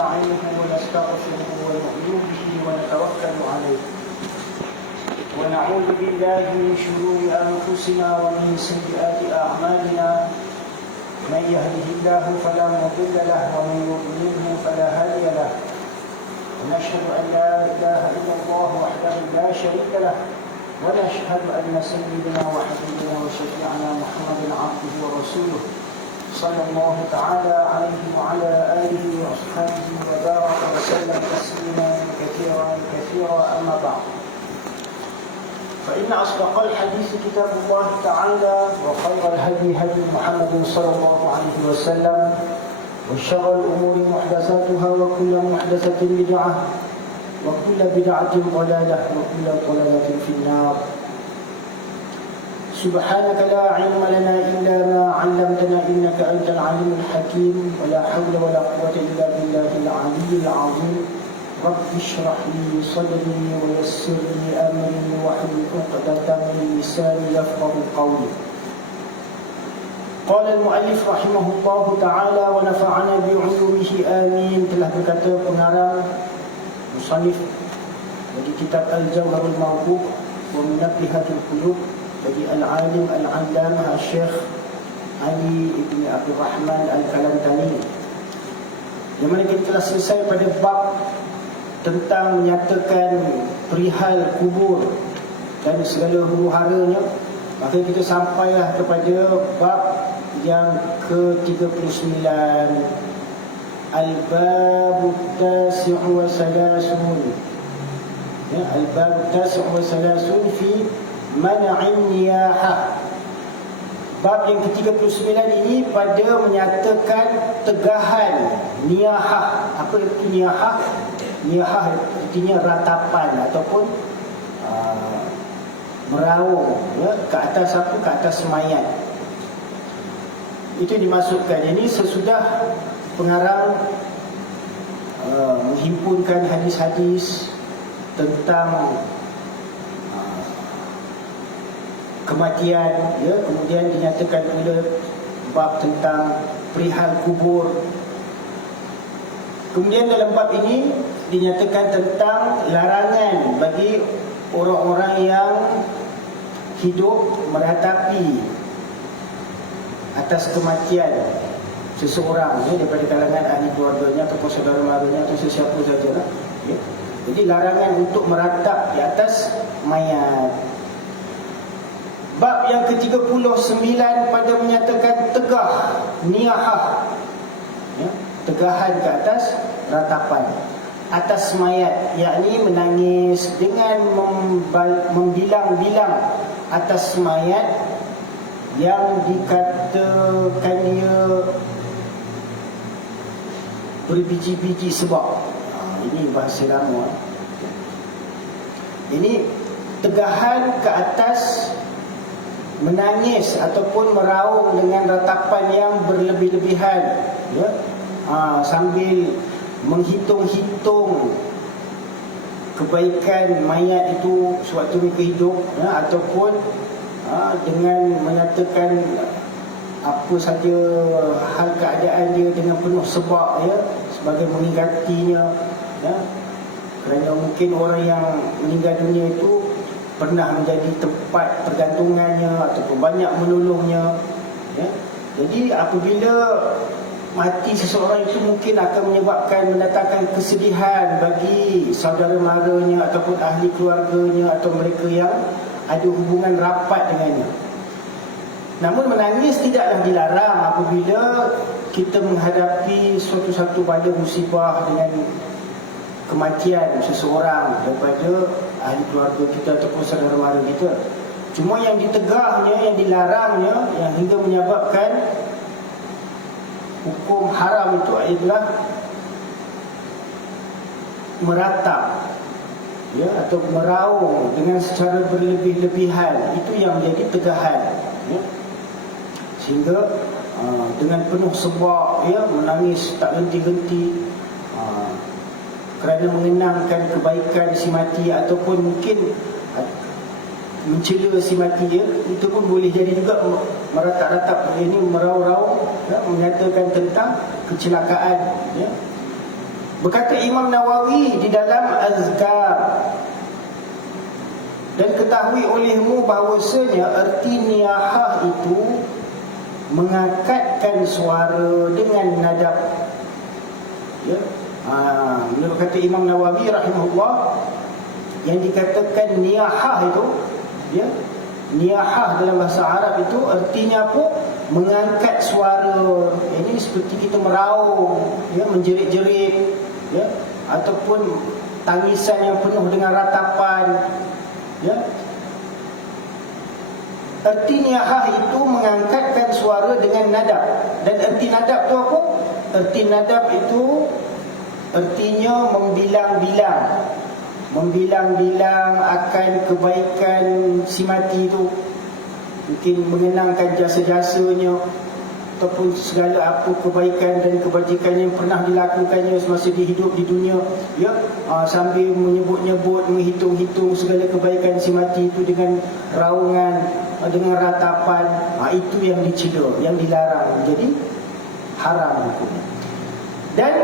ونستعينه ونستغفره ونؤمن به ونتوكل عليه ونعوذ بالله من شرور أنفسنا ومن سيئات أعمالنا من يهده الله فلا مضل له ومن يضلله فلا هادي له ونشهد أن لا إله إلا الله وحده لا شريك له ونشهد أن سيدنا وحبيبنا وشفيعنا محمد عبده ورسوله صلى الله تعالى عليه وعلى آله وأصحابه وبارك وسلم تسليما كثيرا أما بعد فإن أصدق الحديث كتاب الله تعالى وخير الهدي هدي محمد صلى الله عليه وسلم وشر الأمور محدثاتها وكل محدثة بدعة وكل بدعة ضلالة وكل ضلالة في النار. سبحانك لا علم لنا إلا ما علمتنا إنك أنت العليم الحكيم ولا حول ولا قوة إلا بالله العلي العظيم. رب اشرح لي صدري ويسر لي أمري واحلل عقدة من لساني يفقهوا قولي. قال المؤلف رحمه الله تعالى ونفعنا بعلومه آمين. Telah berkata pengarang musannif bagi kitab Al-Jawharul Mawdu'h wa Munabbihatul Qulub bagi Al-Alim Al-Allamah Syekh Ali ibn Abdul Rahman Al-Kalantani, yang mana kita telah selesai pada bab tentang menyatakan perihal kubur dan segala huru-haranya. Maka kita sampailah kepada bab yang ke-39, Al-Bab Tasi'u wa Salasun, ya, Al-Bab Tasi'u wa Salasun fi Man'in Niyahah. Bab yang ke-39 ini pada menyatakan tegahan niyahah. Apa itu niyahah? Niyahah artinya ratapan ataupun meraung, ya, ke atas apa? Ke atas mayat. Itu dimasukkan. Ini sesudah pengarang menghimpunkan hadis-hadis tentang kematian, ya, kemudian dinyatakan pula bab tentang perihal kubur. Kemudian dalam bab ini dinyatakan tentang larangan bagi orang-orang yang hidup meratapi atas kematian seseorang, ya, daripada kalangan ahli keluarganya ataupun saudara-maranya atau sesiapa sajalah, ya. Jadi larangan untuk meratap di atas mayat. Bab yang ke-39 pada menyatakan tegah niyahah, ya, tegahan ke atas ratapan atas mayat, yakni menangis dengan membilang-bilang atas mayat yang dikatakan dia berbiji-biji sebab. Ini bahasa lama. Ini tegahan ke atas menangis ataupun meraung dengan ratapan yang berlebih-lebihan, ya, sambil menghitung-hitung kebaikan mayat itu sewaktu mereka hidup, ya, ataupun dengan menyatakan apa saja hal keadaan dia dengan penuh sebab, ya, sebagai mengingatinya, ya, kerana mungkin orang yang meninggal dunia itu pernah menjadi tempat pergantungannya ataupun banyak menolongnya, ya. Jadi apabila mati seseorang itu mungkin akan menyebabkan mendatangkan kesedihan bagi saudara maranya ataupun ahli keluarganya atau mereka yang ada hubungan rapat dengannya. Namun menangis tidaklah dilarang apabila kita menghadapi suatu bala musibah dengan kematian seseorang daripada ahli keluarga kita ataupun saudara mara kita. Cuma yang ditegahnya, yang dilarangnya, yang hingga menyebabkan hukum haram itu adalah meratap, ya, atau meraung dengan secara berlebih-lebihan. Itu yang menjadi tegahan, ya. Sehingga dengan penuh sebab, ya, menangis tak henti-henti kerana mengenangkan kebaikan si mati ataupun mungkin mencela si mati, ya. Itu pun boleh jadi juga meratap-ratap, ini merau-rau, ya, menyatakan tentang kecelakaan, ya. Berkata Imam Nawawi di dalam Azkar, dan ketahui olehmu bahawasanya erti niyahah itu mengangkatkan suara dengan nadab. Ya. Menurut kata Imam Nawawi rahimahullah, yang dikatakan niyahah itu, ya, niyahah dalam bahasa Arab itu artinya apa? Mengangkat suara. Ini seperti kita meraung, ya, menjerit-jerit, ya, ataupun tangisan yang penuh dengan ratapan, ya. Erti niyahah itu mengangkatkan suara dengan nadab. Dan erti nadab itu apa? Erti nadab itu artinya membilang-bilang, membilang-bilang akan kebaikan si mati itu. Mungkin mengenangkan jasa-jasanya ataupun segala apa kebaikan dan kebajikan yang pernah dilakukannya semasa dia hidup di dunia, ya. Sambil menyebut-nyebut, menghitung-hitung segala kebaikan si mati itu dengan raungan, dengan ratapan. Itu yang dicela, yang dilarang, jadi haram hukumnya. Dan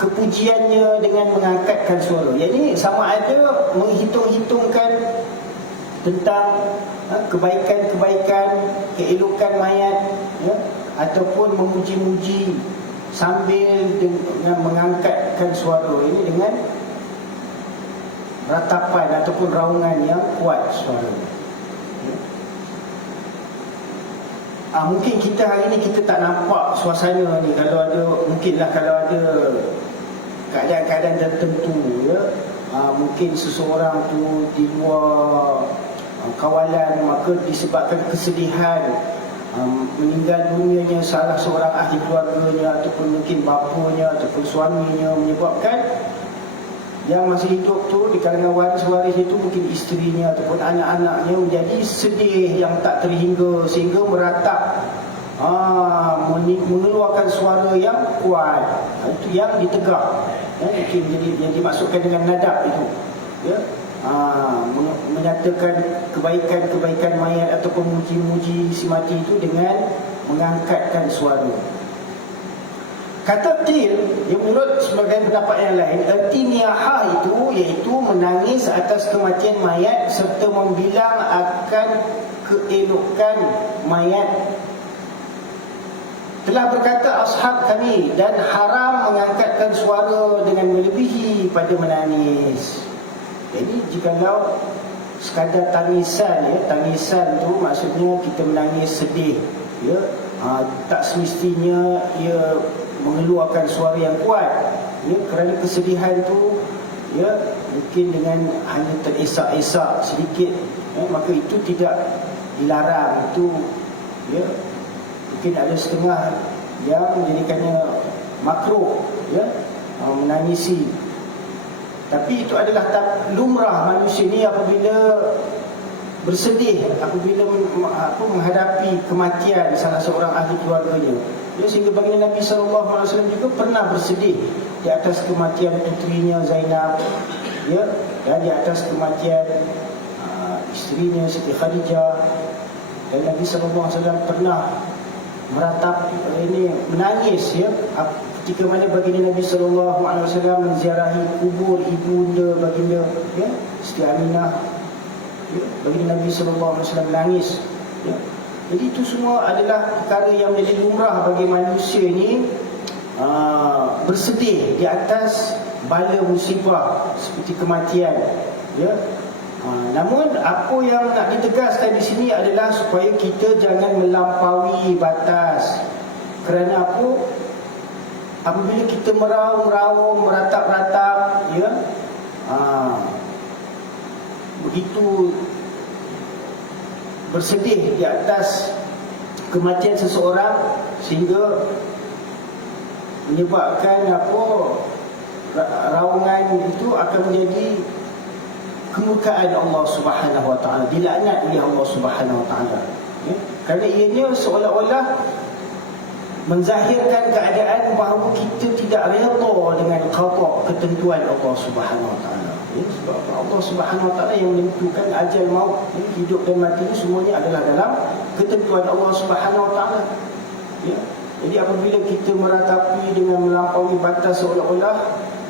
kepujiannya dengan mengangkatkan suara, yakni sama ada menghitung-hitungkan tentang kebaikan-kebaikan, keelokan mayat, ya, ataupun memuji-muji sambil dengan mengangkatkan suara ini dengan ratapan ataupun raungan yang kuat suara. Ya. Mungkin kita hari ini kita tak nampak suasana ni. Kalau ada, mungkinlah kalau ada keadaan-keadaan tertentu, ya, mungkin seseorang tu di luar kawalan, maka disebabkan kesedihan, meninggal dunianya salah seorang ahli keluarganya, ataupun mungkin bapanya ataupun suaminya, menyebabkan yang masih hidup tu di kalangan waris-waris itu, mungkin isterinya ataupun anak-anaknya menjadi sedih yang tak terhingga, sehingga meratap, mengeluarkan suara yang kuat. Itu yang ditegak, ya, mungkin jadi yang dimaksudkan dengan nadab itu, ya. Menyatakan kebaikan-kebaikan mayat ataupun muji-muji si mati itu dengan mengangkatkan suara. Kata qil, yang menurut sebagian pendapat yang lain, erti niyahah itu iaitu menangis atas kematian mayat serta membilang akan keelokan mayat. Telah berkata ashab kami, dan haram mengangkatkan suara dengan melebihi pada menangis. Jadi jikalau sekadar tangisan, ya, tangisan tu maksudnya kita menangis sedih, ya, tak semestinya ia mengeluarkan suara yang kuat, ya, kerana kesedihan tu, ya, mungkin dengan hanya teresak-esak sedikit, ya, maka itu tidak dilarang. Itu, ya, mungkin ada setengah yang menjadikannya makruh, ya, menangisi. Tapi itu adalah lumrah manusia ni apabila bersedih, apabila menghadapi kematian salah seorang ahli keluarganya, ya, sehingga baginda Nabi SAW juga pernah bersedih di atas kematian putrinya Zainab, ya, dan di atas kematian isterinya Siti Khadijah. Dan Nabi SAW pernah meratap, menangis, ya, ketika mana baginda Nabi SAW menziarahi kubur ibunda baginda, ya, Siti Aminah, ya, baginda Nabi SAW menangis, ya. Jadi itu semua adalah perkara yang menjadi lumrah bagi manusia ini, bersedih di atas bala musibah seperti kematian, ya. Namun apa yang nak ditegaskan di sini adalah supaya kita jangan melampaui batas. Kerana apa? Apabila kita meraung-raung, meratap-ratap, ya, begitu bersedih di atas kematian seseorang, sehingga menyebabkan raungan itu akan menjadi kemurkaan Allah Subhanahu Wa Taala, dilaknat oleh Allah Subhanahu Wa Taala, ya? Kerana ianya seolah-olah menzahirkan keadaan bahawa kita tidak redha dengan qada, ketentuan Allah Subhanahu Wa Taala, ya? Sebab Allah Subhanahu Wa Taala yang menentukan ajal maut, ya? Hidup dan mati ini semuanya adalah dalam ketentuan Allah Subhanahu Wa Taala, ya? Jadi apabila kita meratapi dengan melampaui batas, seolah-olah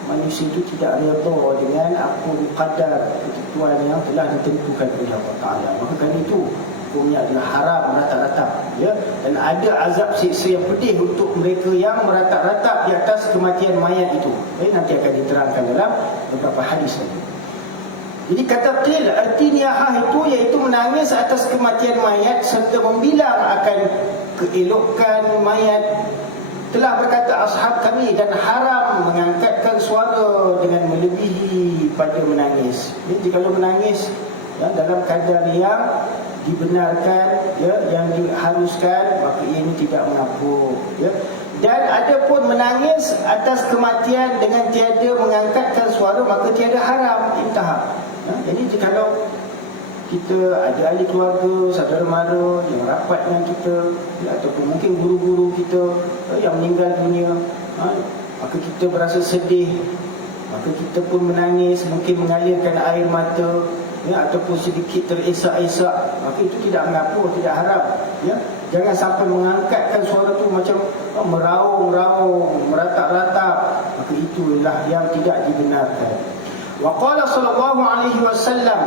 manusia itu tidak redha dengan apa qadar ketentuan yang telah ditentukan oleh Allah Ta'ala. Maka kan itu hukumnya adalah haram meratap-ratap, ya. Dan ada azab siksa yang pedih untuk mereka yang meratap-ratap di atas kematian mayat itu. Nanti akan diterangkan dalam beberapa hadis lagi. Jadi kata qil, arti niyahah itu iaitu menangis atas kematian mayat serta membilang akan keelokan mayat. Telah berkata ashab kami, dan haram mengangkatkan suara dengan melebihi pada menangis. Jadi kalau menangis, ya, dalam kadar yang dibenarkan, ya, yang diharuskan, maka ia ini tidak mengapa, ya. Dan ada pun menangis atas kematian dengan tiada mengangkatkan suara, maka tiada haram, intahar. Ya, jadi kalau kita ada ahli keluarga, saudara mara yang rapat dengan kita, ya, ataupun mungkin guru-guru kita yang meninggal dunia, maka kita berasa sedih, maka kita pun menangis, mungkin mengalirkan air mata, ya, ataupun sedikit teresak-esak, maka itu tidak mengapa, tidak haram, ya. Jangan sampai mengangkatkan suara tu macam meraung-raung, meratap-ratap, maka itulah yang tidak dibenarkan. Wa qala sallallahu alaihi wasallam,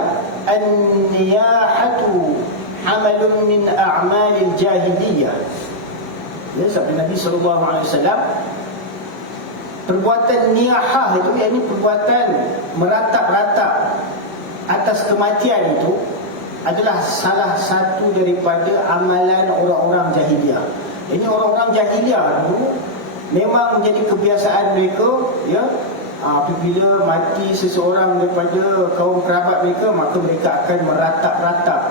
an-niyahatu amalun min a'malil jahiliyah. Ya, sabda Nabi sallallahu alaihi wasallam, perbuatan niyahah itu, yakni perbuatan meratap-ratap atas kematian itu adalah salah satu daripada amalan orang-orang jahiliyah. Ini orang-orang jahiliyah dulu memang menjadi kebiasaan mereka, ya. Apabila mati seseorang daripada kaum kerabat mereka, maka mereka akan meratap-ratap,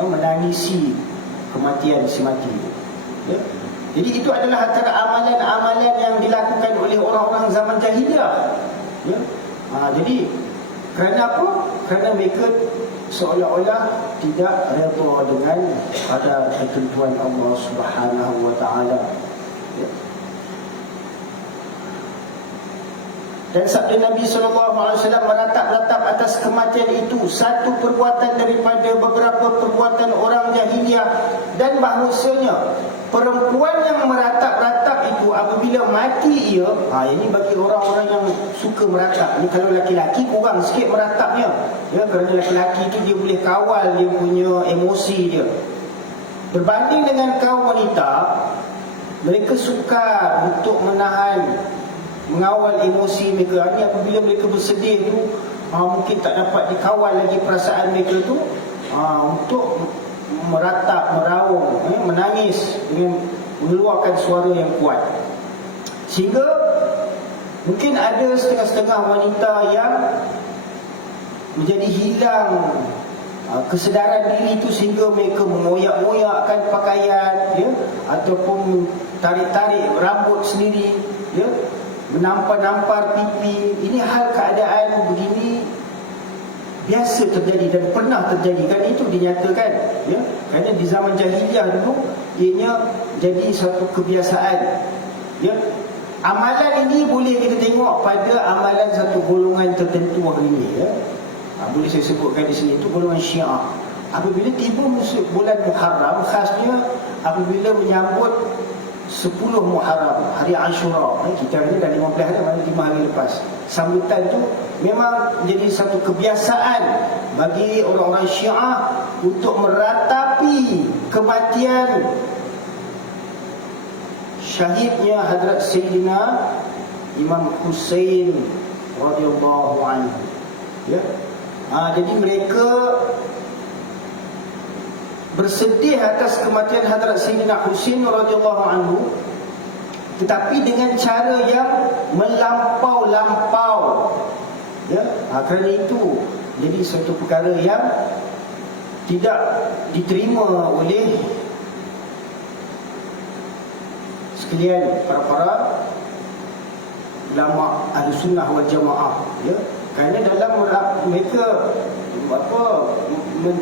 ya, menangisi kematian si mati, ya. Jadi itu adalah antara amalan-amalan yang dilakukan oleh orang-orang zaman jahiliyah, ya. Jadi kerana apa? Kerana mereka seolah-olah tidak redha dengan pada ketentuan Allah Subhanahu wa Ta'ala, ya. Dan sabda Nabi SAW, meratap-ratap atas kematian itu satu perbuatan daripada beberapa perbuatan orang jahiliyah, dan bahawasanya perempuan yang meratap-ratap itu apabila mati ia, ini bagi orang-orang yang suka meratap. Ini kalau laki-laki kurang sikit meratapnya, ya, kerana laki-laki itu dia boleh kawal dia punya emosi dia. Berbanding dengan kaum wanita, mereka sukar untuk mengawal emosi mereka. Ini apabila mereka bersedih tu, mungkin tak dapat dikawal lagi perasaan mereka tu, untuk meratap, meraung, menangis dengan mengeluarkan suara yang kuat. Sehingga mungkin ada setengah-setengah wanita yang menjadi hilang kesedaran diri itu, sehingga mereka mengoyak-ngoyakkan pakaian, ya, ataupun tarik-tarik rambut sendiri, ya, menampar-nampar pipi. Ini hal keadaan begini biasa terjadi dan pernah terjadi, kan itu dinyatakan, ya. Kerana di zaman jahiliyah dulu ianya jadi satu kebiasaan, ya. Amalan ini boleh kita tengok pada amalan satu golongan tertentu hari ini, ya. Boleh saya sebutkan di sini, itu golongan Syiah. Apabila tiba bulan Muharram, khasnya apabila menyambut 10 Muharram, hari Ashura, kita hari ni dah 15 hari, mana 5 hari lepas. Sambutan tu memang jadi satu kebiasaan bagi orang-orang Syiah untuk meratapi kematian syahidnya Hadrat Sayyidina Imam Husain radhiyallahu anhu, ya. Jadi mereka bersedih atas kematian Hadrat Sayyidina Husain radhiyallahu anhu, tetapi dengan cara yang melampau-lampau, ya. Kerana itu jadi satu perkara yang tidak diterima oleh sekalian para ulama ahli sunnah wal jamaah, ya. Kerana dalam mereka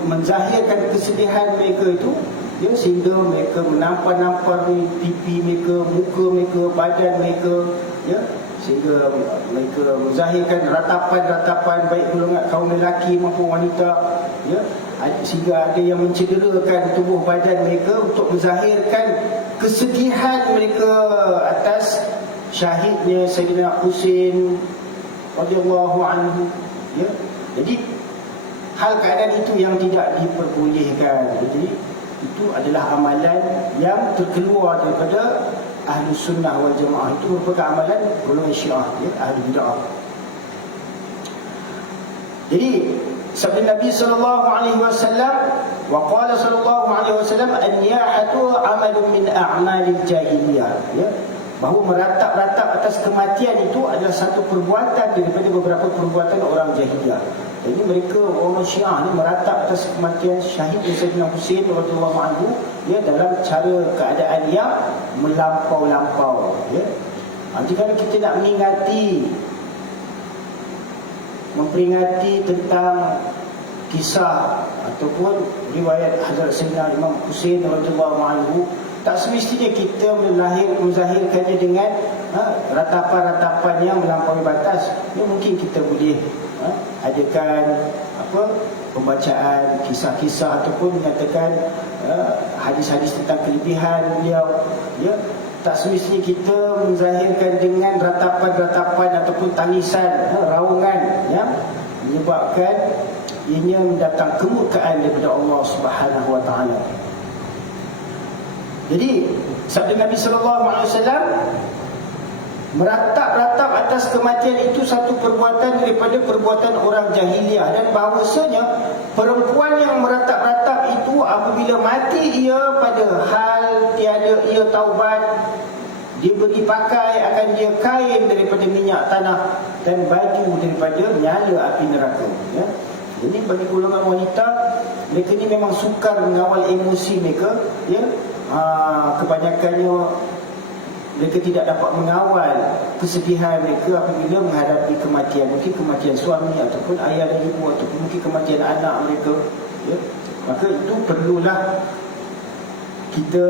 menzahirkan kesedihan mereka itu, ya, sehingga mereka menampar-nampar pipi mereka, muka mereka, badan mereka, ya, sehingga mereka menzahirkan ratapan-ratapan baik golongan kaum lelaki maupun wanita, ya, sehingga ada yang mencederakan tubuh badan mereka untuk menzahirkan kesedihan mereka atas syahidnya Sayyidina Husain radhiyallahu anhu, ya. Jadi hal keadaan itu yang tidak diperbolehkan. Jadi itu adalah amalan yang terkeluar daripada ahli sunnah wal jamaah. Itu merupakan amalan golongan Syiah, ya, ahli bid'ah. Jadi sabda Nabi sallallahu alaihi wasallam, wa qala sallallahu alaihi wasallam, an-niyahatu amalun min a'malil jahiliyah, ya, bahawa meratap-ratap atas kematian itu adalah satu perbuatan daripada beberapa perbuatan orang jahiliyah. Jadi mereka orang Syiah ni meratap atas kematian syahid Sayyidina Husain radhiyallahu anhu, ya, dalam cara keadaan yang melampau-lampau, ya. Jika kita nak memperingati tentang kisah ataupun riwayat Hazrat Sayyidina Imam Husain radhiyallahu anhu, tak semestinya kita menzahirkannya dengan ratapan-ratapan yang melampaui batas. Ya, mungkin kita boleh adakan pembacaan kisah-kisah ataupun menyatakan hadis-hadis tentang kelebihan beliau, ya. Tak semestinya kita menzahirkan dengan ratapan-ratapan ataupun tangisan, raungan yang menyebabkan ianya mendatang kemurkaan daripada Allah Subhanahu wa taala. Jadi sabda Nabi sallallahu alaihi wasallam, meratap-ratap atas kematian itu satu perbuatan daripada perbuatan orang jahiliah, dan bahawasanya perempuan yang meratap-ratap itu apabila mati ia pada hal tiada ia taubat, dia beri pakai akan dia kain daripada minyak tanah dan baju daripada nyala api neraka, ya. Jadi bagi golongan wanita, mereka ni memang sukar mengawal emosi mereka, ya. Kebanyakannya mereka tidak dapat mengawal kesedihan mereka apabila menghadapi kematian, mungkin kematian suami ataupun ayah dan ibu, ataupun mungkin kematian anak mereka, ya. Maka itu perlulah kita,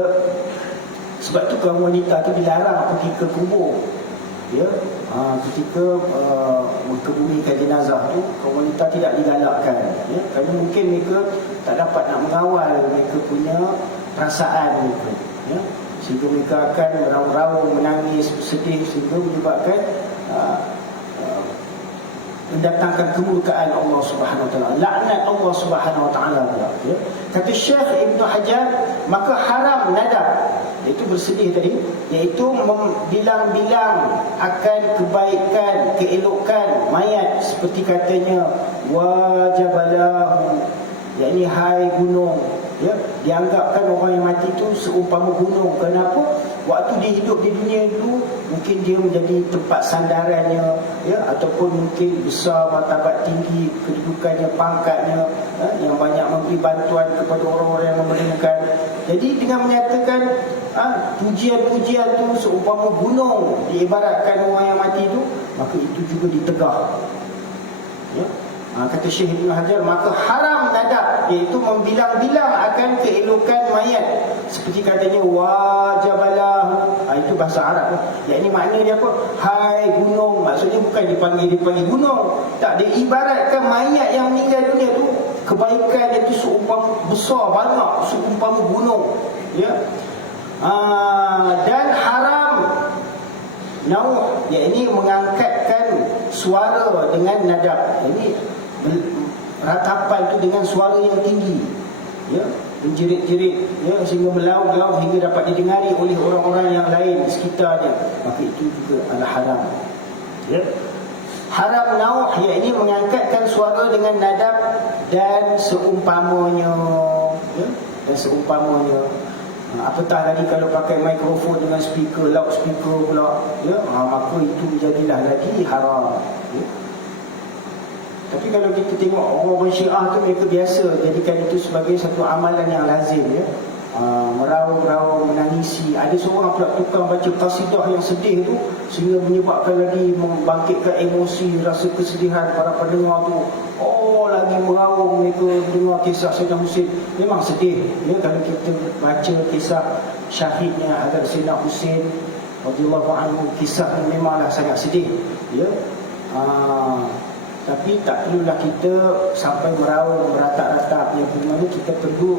sebab tu kaum wanita tu dilarang pergi ke kubur, ya. Ketika menkebumikan jenazah tu, kaum wanita tidak digalakkan, ya, kerana mungkin mereka tak dapat nak mengawal mereka punya perasaan mereka, ya. Sehingga mereka akan meraung-raung, menangis, bersedih, sehingga menyebabkan mendatangkan kemurkaan Allah Subhanahu wa taala, laknat Allah Subhanahu wa taala, ya. Kata Syekh Ibn Hajar, maka haram nadab, iaitu bersedih tadi, iaitu membilang-bilang akan kebaikan, keelokan mayat, seperti katanya wajabalahu, yakni hai gunung, ya. Dianggapkan orang yang mati itu seumpama gunung. Kenapa? Waktu dia hidup di dunia dulu, mungkin dia menjadi tempat sandarannya, ya, ataupun mungkin besar, martabat tinggi, kedudukannya, pangkatnya, yang banyak memberi bantuan kepada orang-orang yang memerlukan. Jadi dengan menyatakan pujian-pujian itu seumpama gunung, diibaratkan orang yang mati itu, maka itu juga ditegah, ya. Kata Syekh Ibn Hajar, maka haram nadab, iaitu membilang-bilang akan keelokan mayat, seperti katanya wajabalah, itu bahasa Arab, yakni makna dia apa? Hai gunung, maksudnya bukan dipanggil gunung, tak, dia ibaratkan mayat yang meninggal dunia tu, kebaikan dia tu seumpama besar, banyak, seumpama gunung, ya. Dan haram nauh, yakni mengangkatkan suara dengan nadab, ini ratapan tu dengan suara yang tinggi, ya, menjerit-jerit, ya, sehingga melaung-laung hingga dapat didengari oleh orang-orang yang lain di sekitarnya, maka itu juga adalah haram, ya. Haram nauh, iaitu mengangkatkan suara dengan nadab dan seumpamanya, ya, dan seumpamanya. Apatah lagi kalau pakai mikrofon dengan speaker, loudspeaker pula, ya, maka itu jadilah lagi haram, ya. Tapi kalau kita tengok orang-orang Syiah tu, mereka biasa jadikan itu sebagai satu amalan yang lazim, ya. Meraung-raung, menangisi. Ada seorang pula tukang baca qasidah yang sedih tu, sehingga menyebabkan lagi membangkitkan emosi, rasa kesedihan para pendengar tu. Lagi meraung mereka dengar kisah Sayyidina Husain. Memang sedih, ya, kalau kita baca kisah syahidnya Hazrat Sayyidina Husain radhiyallahu anhu, kisah ini memanglah sangat sedih, ya. Tapi tak perlulah kita sampai meraung, meratap-ratap. Yang pertama kita perlu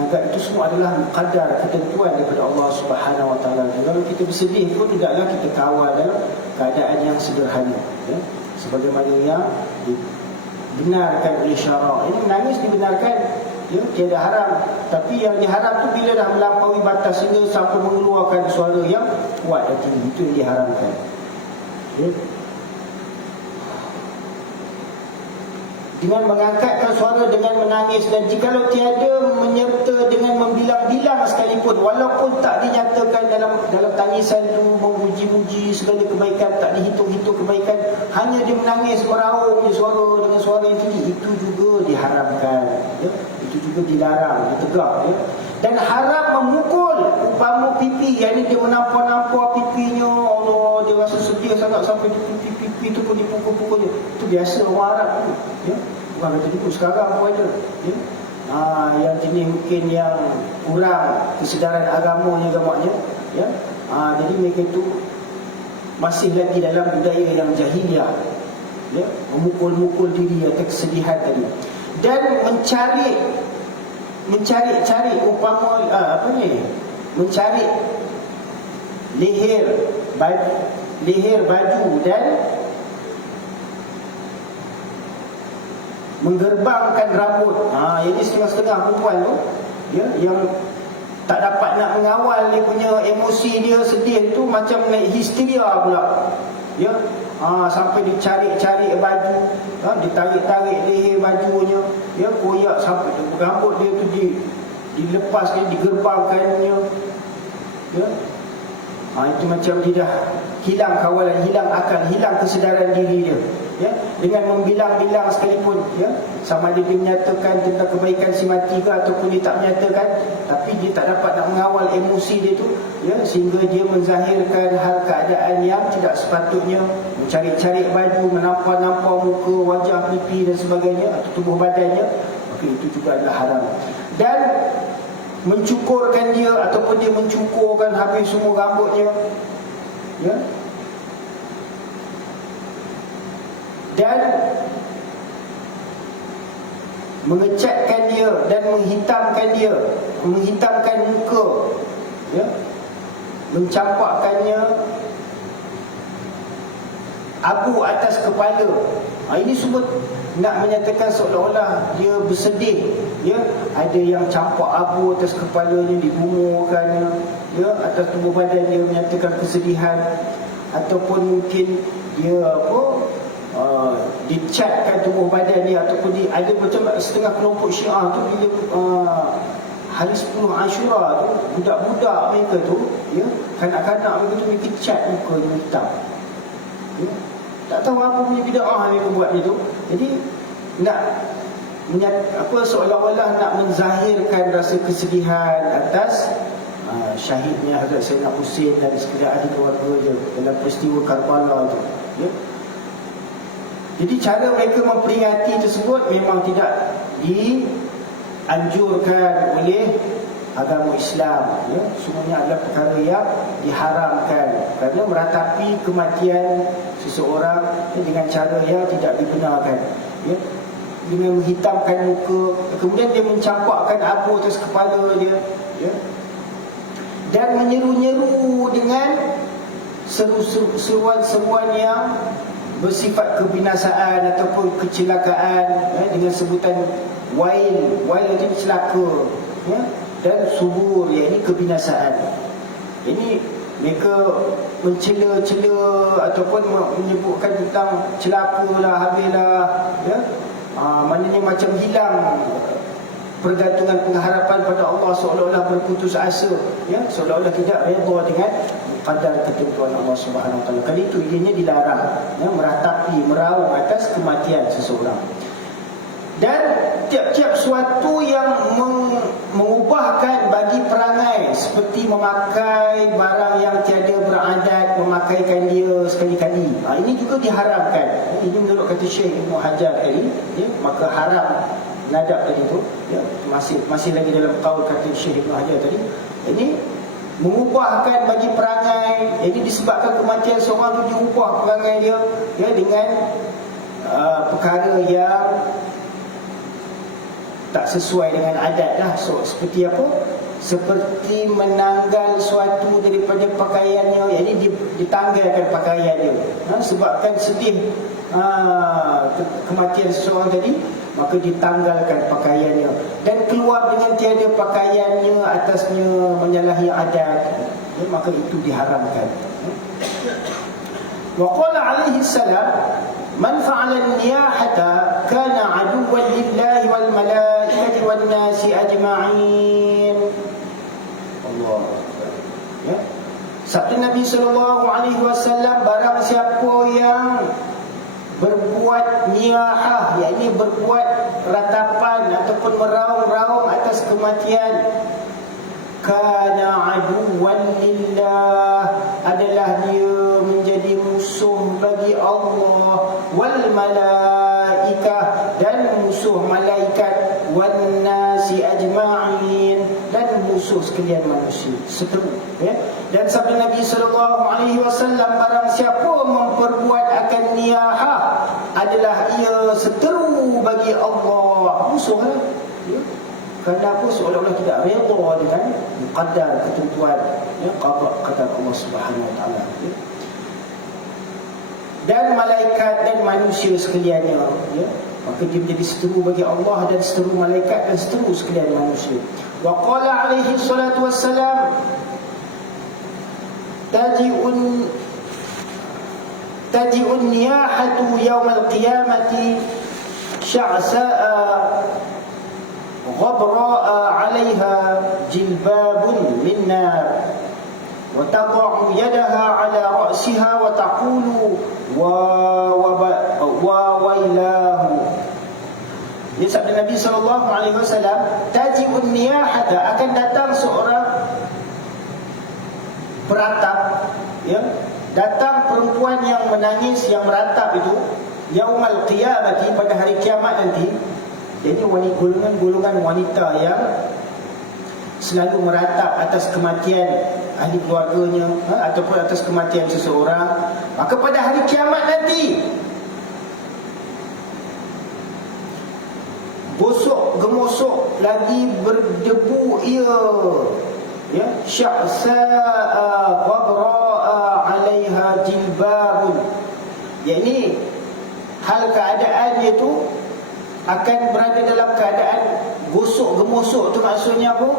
menganggap itu semua adalah qadar, ketentuan daripada Allah Subhanahu Wa Taala. Kalau kita bersedih pun tidaklah kita kawal dalam keadaan yang sederhana, ya. Sebagaimana yang dibenarkan oleh syarak. Ini menangis dibenarkan, ya, tiada haram. Tapi yang diharam tu bila dah melampaui batas sehingga sampai mengeluarkan suara yang kuat dan tinggi, itu yang diharamkan, ya. Dengan mengangkatkan suara, dengan menangis, dan jikalau tiada menyerta dengan membilang-bilang sekalipun, walaupun tak dinyatakan dalam tangisan itu memuji-muji segala kebaikan, tak dihitung-hitung kebaikan, hanya dia menangis meraung punya suara dengan suara yang tinggi, itu juga diharamkan, ya? Itu juga dilarang, ditegak, ya? Dan haram memukul umpama pipi, yang ini dia menampar-nampar pipinya, Allah, dia rasa sedih sangat sampai pipi itu pun dipukul-pukulnya. Itu biasa orang Arab tu, ya. Orang kata itu sekarang pun ada, ya. Yang jenis mungkin yang kurang kesedaran agamanya, ya. Jadi mereka itu masih lagi dalam budaya yang jahiliah, ya, memukul-mukul diri atas kesedihan tadi. Dan mencari umpama mencari leher baju dan menggerbangkan rambut. Ini setengah-setengah perempuan tu, ya, yang tak dapat nak mengawal dia punya emosi, dia sedih tu macam naik histeria pula, ya. Sampai dicari-cari baju, ditarik-tarik leher bajunya, ya, koyak sampai rambut dia tu dilepas, digerbangkannya, ya. Itu macam dia dah hilang kawalan, hilang akal, hilang kesedaran diri dia, ya. Dengan membilang-bilang sekalipun, ya, sama ada dia menyatakan tentang kebaikan si mati ke ataupun dia tak menyatakan, tapi dia tak dapat nak mengawal emosi dia tu, ya, sehingga dia menzahirkan hal keadaan yang tidak sepatutnya, mencari-cari baju, menampar-nampar muka, wajah, pipi dan sebagainya, atau tubuh badannya, maka itu juga adalah haram. Dan mencukurkan dia ataupun dia mencukurkan habis semua rambutnya, ya. Dan mengecatkan dia dan menghitamkan muka, ya, mencampakkannya abu atas kepala. Ini semua nak menyatakan seolah-olah dia bersedih, ya. Ada yang campak abu atas kepalanya, digumurkannya, ya, atas tubuh badan dia, menyatakan kesedihan. Ataupun mungkin dia dicatkan tubuh badan dia, ataupun ada macam setengah kelompok Syiah tu bila hari 10 Ashura tu, budak-budak mereka tu, ya, kanak-kanak mereka tu, mereka cat muka dia hitam, ya. Tak tahu apa punya bid'ah mereka buat macam tu. Jadi nak seolah-olah nak menzahirkan rasa kesedihan atas syahidnya Hazrat Sayyidina Husain dan sekalian ahli keluarga dia dalam peristiwa Karbala tu, ya. Jadi cara mereka memperingati tersebut memang tidak dianjurkan oleh agama Islam, ya. Semuanya adalah perkara yang diharamkan kerana meratapi kematian seseorang, ya, dengan cara yang tidak dibenarkan, ya. Dengan menghitamkan muka, kemudian dia mencampakkan abu atas kepala dia, ya. Dan menyeru-nyeru dengan seruan-seruan yang bersifat kebinasaan ataupun kecelakaan, ya, dengan sebutan wail itu celaka, ya, dan subur, ya, ini kebinasaan. Ini mereka mencela-cela ataupun menyebutkan tentang celakalah, habislah, ya. Maknanya macam hilang pergantungan pengharapan pada Allah, seolah-olah berputus asa, ya, seolah-olah tidak redha dengan qadar ketentuan Allah Subhanahu Wa Taala. Kali itu ianya dilarang, ya, meratapi, meraung atas kematian seseorang. Dan tiap-tiap suatu yang mengubahkan bagi perangai, seperti memakai barang yang tiada beradat, memakaikan dia sekali-kali, ini juga diharamkan. Ini menurut kata Syekh Ibn Hajar tadi, ya, maka haram nadab tadi tu, ya, masih lagi dalam qaul kata Syekh Ibn Hajar tadi. Ini mengubahkan bagi perangai, ini disebabkan kematian seorang tu, diubah perangai dia, ya, dengan perkara yang tak sesuai dengan adat dah. So seperti apa? Seperti menanggal suatu daripada pakaiannya, yakni ditanggalkan pakaian dia, sebabkan sedih kematian seseorang tadi, maka ditanggalkan pakaiannya dan keluar dengan tiada pakaiannya, atasnya menyalahi adat, maka itu diharamkan. Wa qala alaihi salam, man fa'ala an-niyahata kana 'aduwwan lillahi wal malaikati wan nasi ajma'in. Allah. Ya. Sabda Nabi SAW, barang siapa yang berbuat niyahah, yakni berbuat ratapan ataupun meraung-raung atas kematian, kana aduwan lillah, adalah dia menjadi musuh bagi Allah, wal malaikah, dan musuh malaikat, wan nasi ajma'in, dan musuh sekalian manusia, seteru, ya. Dan sabda Nabi SAW, barang siapa memperbuat akan niyahah, adalah ia seteru bagi Allah, musuh, ya. Kenapa? Seolah-olah tidak redha dengan qadar, ketentuan, ya, qadar Allah Subhanahu Wa Taala, ya. Dan malaikat dan manusia sekaliannya, ya, maka dia menjadi seteru bagi Allah dan seteru malaikat dan seteru sekalian manusia. Wa qala alaihi salatu wassalam, taji'un niyahatu yawmal qiyamati sya'sa'a ghabra'a 'alayha jilbabun min nar wa tad'u yadaha 'ala ra'siha wa taqulu wa wailahu. Dia sabda Nabi SAW, taji'un niyahata, akan datang seorang peratap, ya, datang perempuan yang menangis, yang meratap itu, yaumal qiyamati, pada hari kiamat nanti. Jadi golongan wanita yang selalu meratap atas kematian ahli keluarganya, ataupun atas kematian seseorang, maka pada hari kiamat nanti gosok gemosok lagi berdebu ia, ya, sya'sa'a wabra'a 'alaiha jilbabun, yakni hal keadaannya tu akan berada dalam keadaan gosok gemosok. Tu maksudnya apa?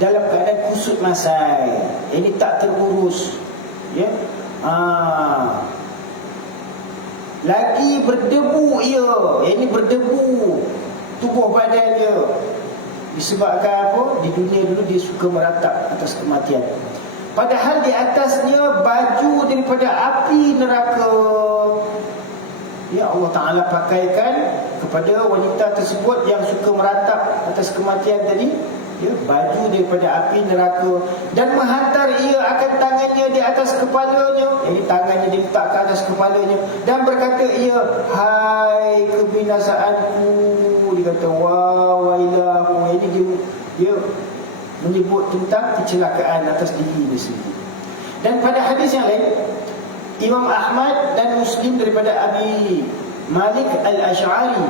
Dalam keadaan kusut masai, ini tak terurus, ya. Lagi berdebu ia, ini berdebu tubuh badan dia. Disebabkan apa? Di dunia dulu dia suka meratap atas kematian, padahal di atasnya baju daripada api neraka. Ya, Allah Ta'ala pakaikan kepada wanita tersebut yang suka meratap atas kematian tadi, ya, baju daripada api neraka, dan menghantar ia akan tangannya di atas kepalanya. Jadi tangannya diletakkan atas kepalanya dan berkata ia, hai kebinasaanku. Dia kata wailahu. Ini dia menyebut tentang kecelakaan atas diri dia sendiri. Dan pada hadis yang lain, Imam Ahmad dan Muslim daripada Abi Malik Al-Ash'ari,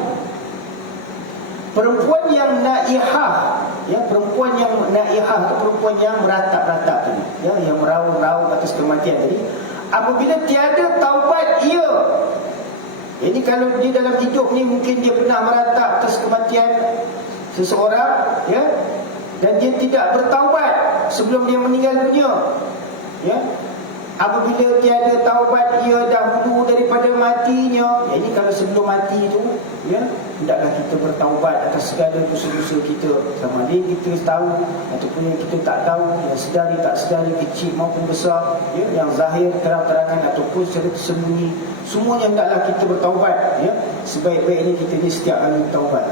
perempuan yang naihah, ya, perempuan yang naihah atau perempuan yang meratap-ratap tadi, ya, yang meraung-raung atas kematian tadi, apabila tiada taubat ia, jadi kalau dia dalam hidup ni mungkin dia pernah meratap atas kematian seseorang, ya, dan dia tidak bertaubat sebelum dia meninggal dunia, ya, apabila tiada taubat ia dahulu daripada matinya, jadi kalau sebelum mati itu, ya, hendaklah kita bertaubat atas segala dosa-dosa kita, sama ada kita tahu ataupun yang kita tak tahu, yang sedari tak sedari, kecil maupun besar, ya, yang zahir terang-terangan ataupun secara tersembunyi, semuanya hendaklah kita bertaubat, ya. Sebaik-baiknya kita ni setiap hari bertaubat,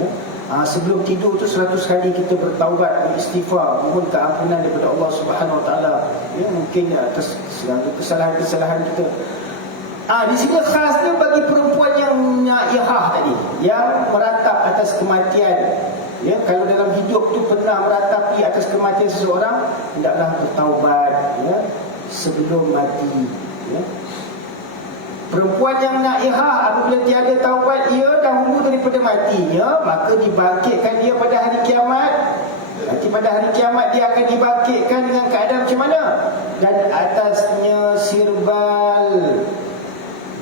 ya. Sebelum tidur tu 100 kali kita bertaubat, beristighfar, mohon keampunan daripada Allah Subhanahu Wa Taala, ya, mungkin atas segala kesalahan-kesalahan kita. Di sini khasnya bagi perempuan yang naihah tadi, yang meratap atas kematian, ya, kalau dalam hidup tu pernah meratapi atas kematian seseorang, hendaklah bertaubat, ya, sebelum mati, ya. Perempuan yang naihah apabila tiada taubat ia dahulu daripada matinya, maka dibangkitkan dia pada hari kiamat. Nanti pada hari kiamat dia akan dibangkitkan dengan keadaan macam mana? Dan atasnya sirbal,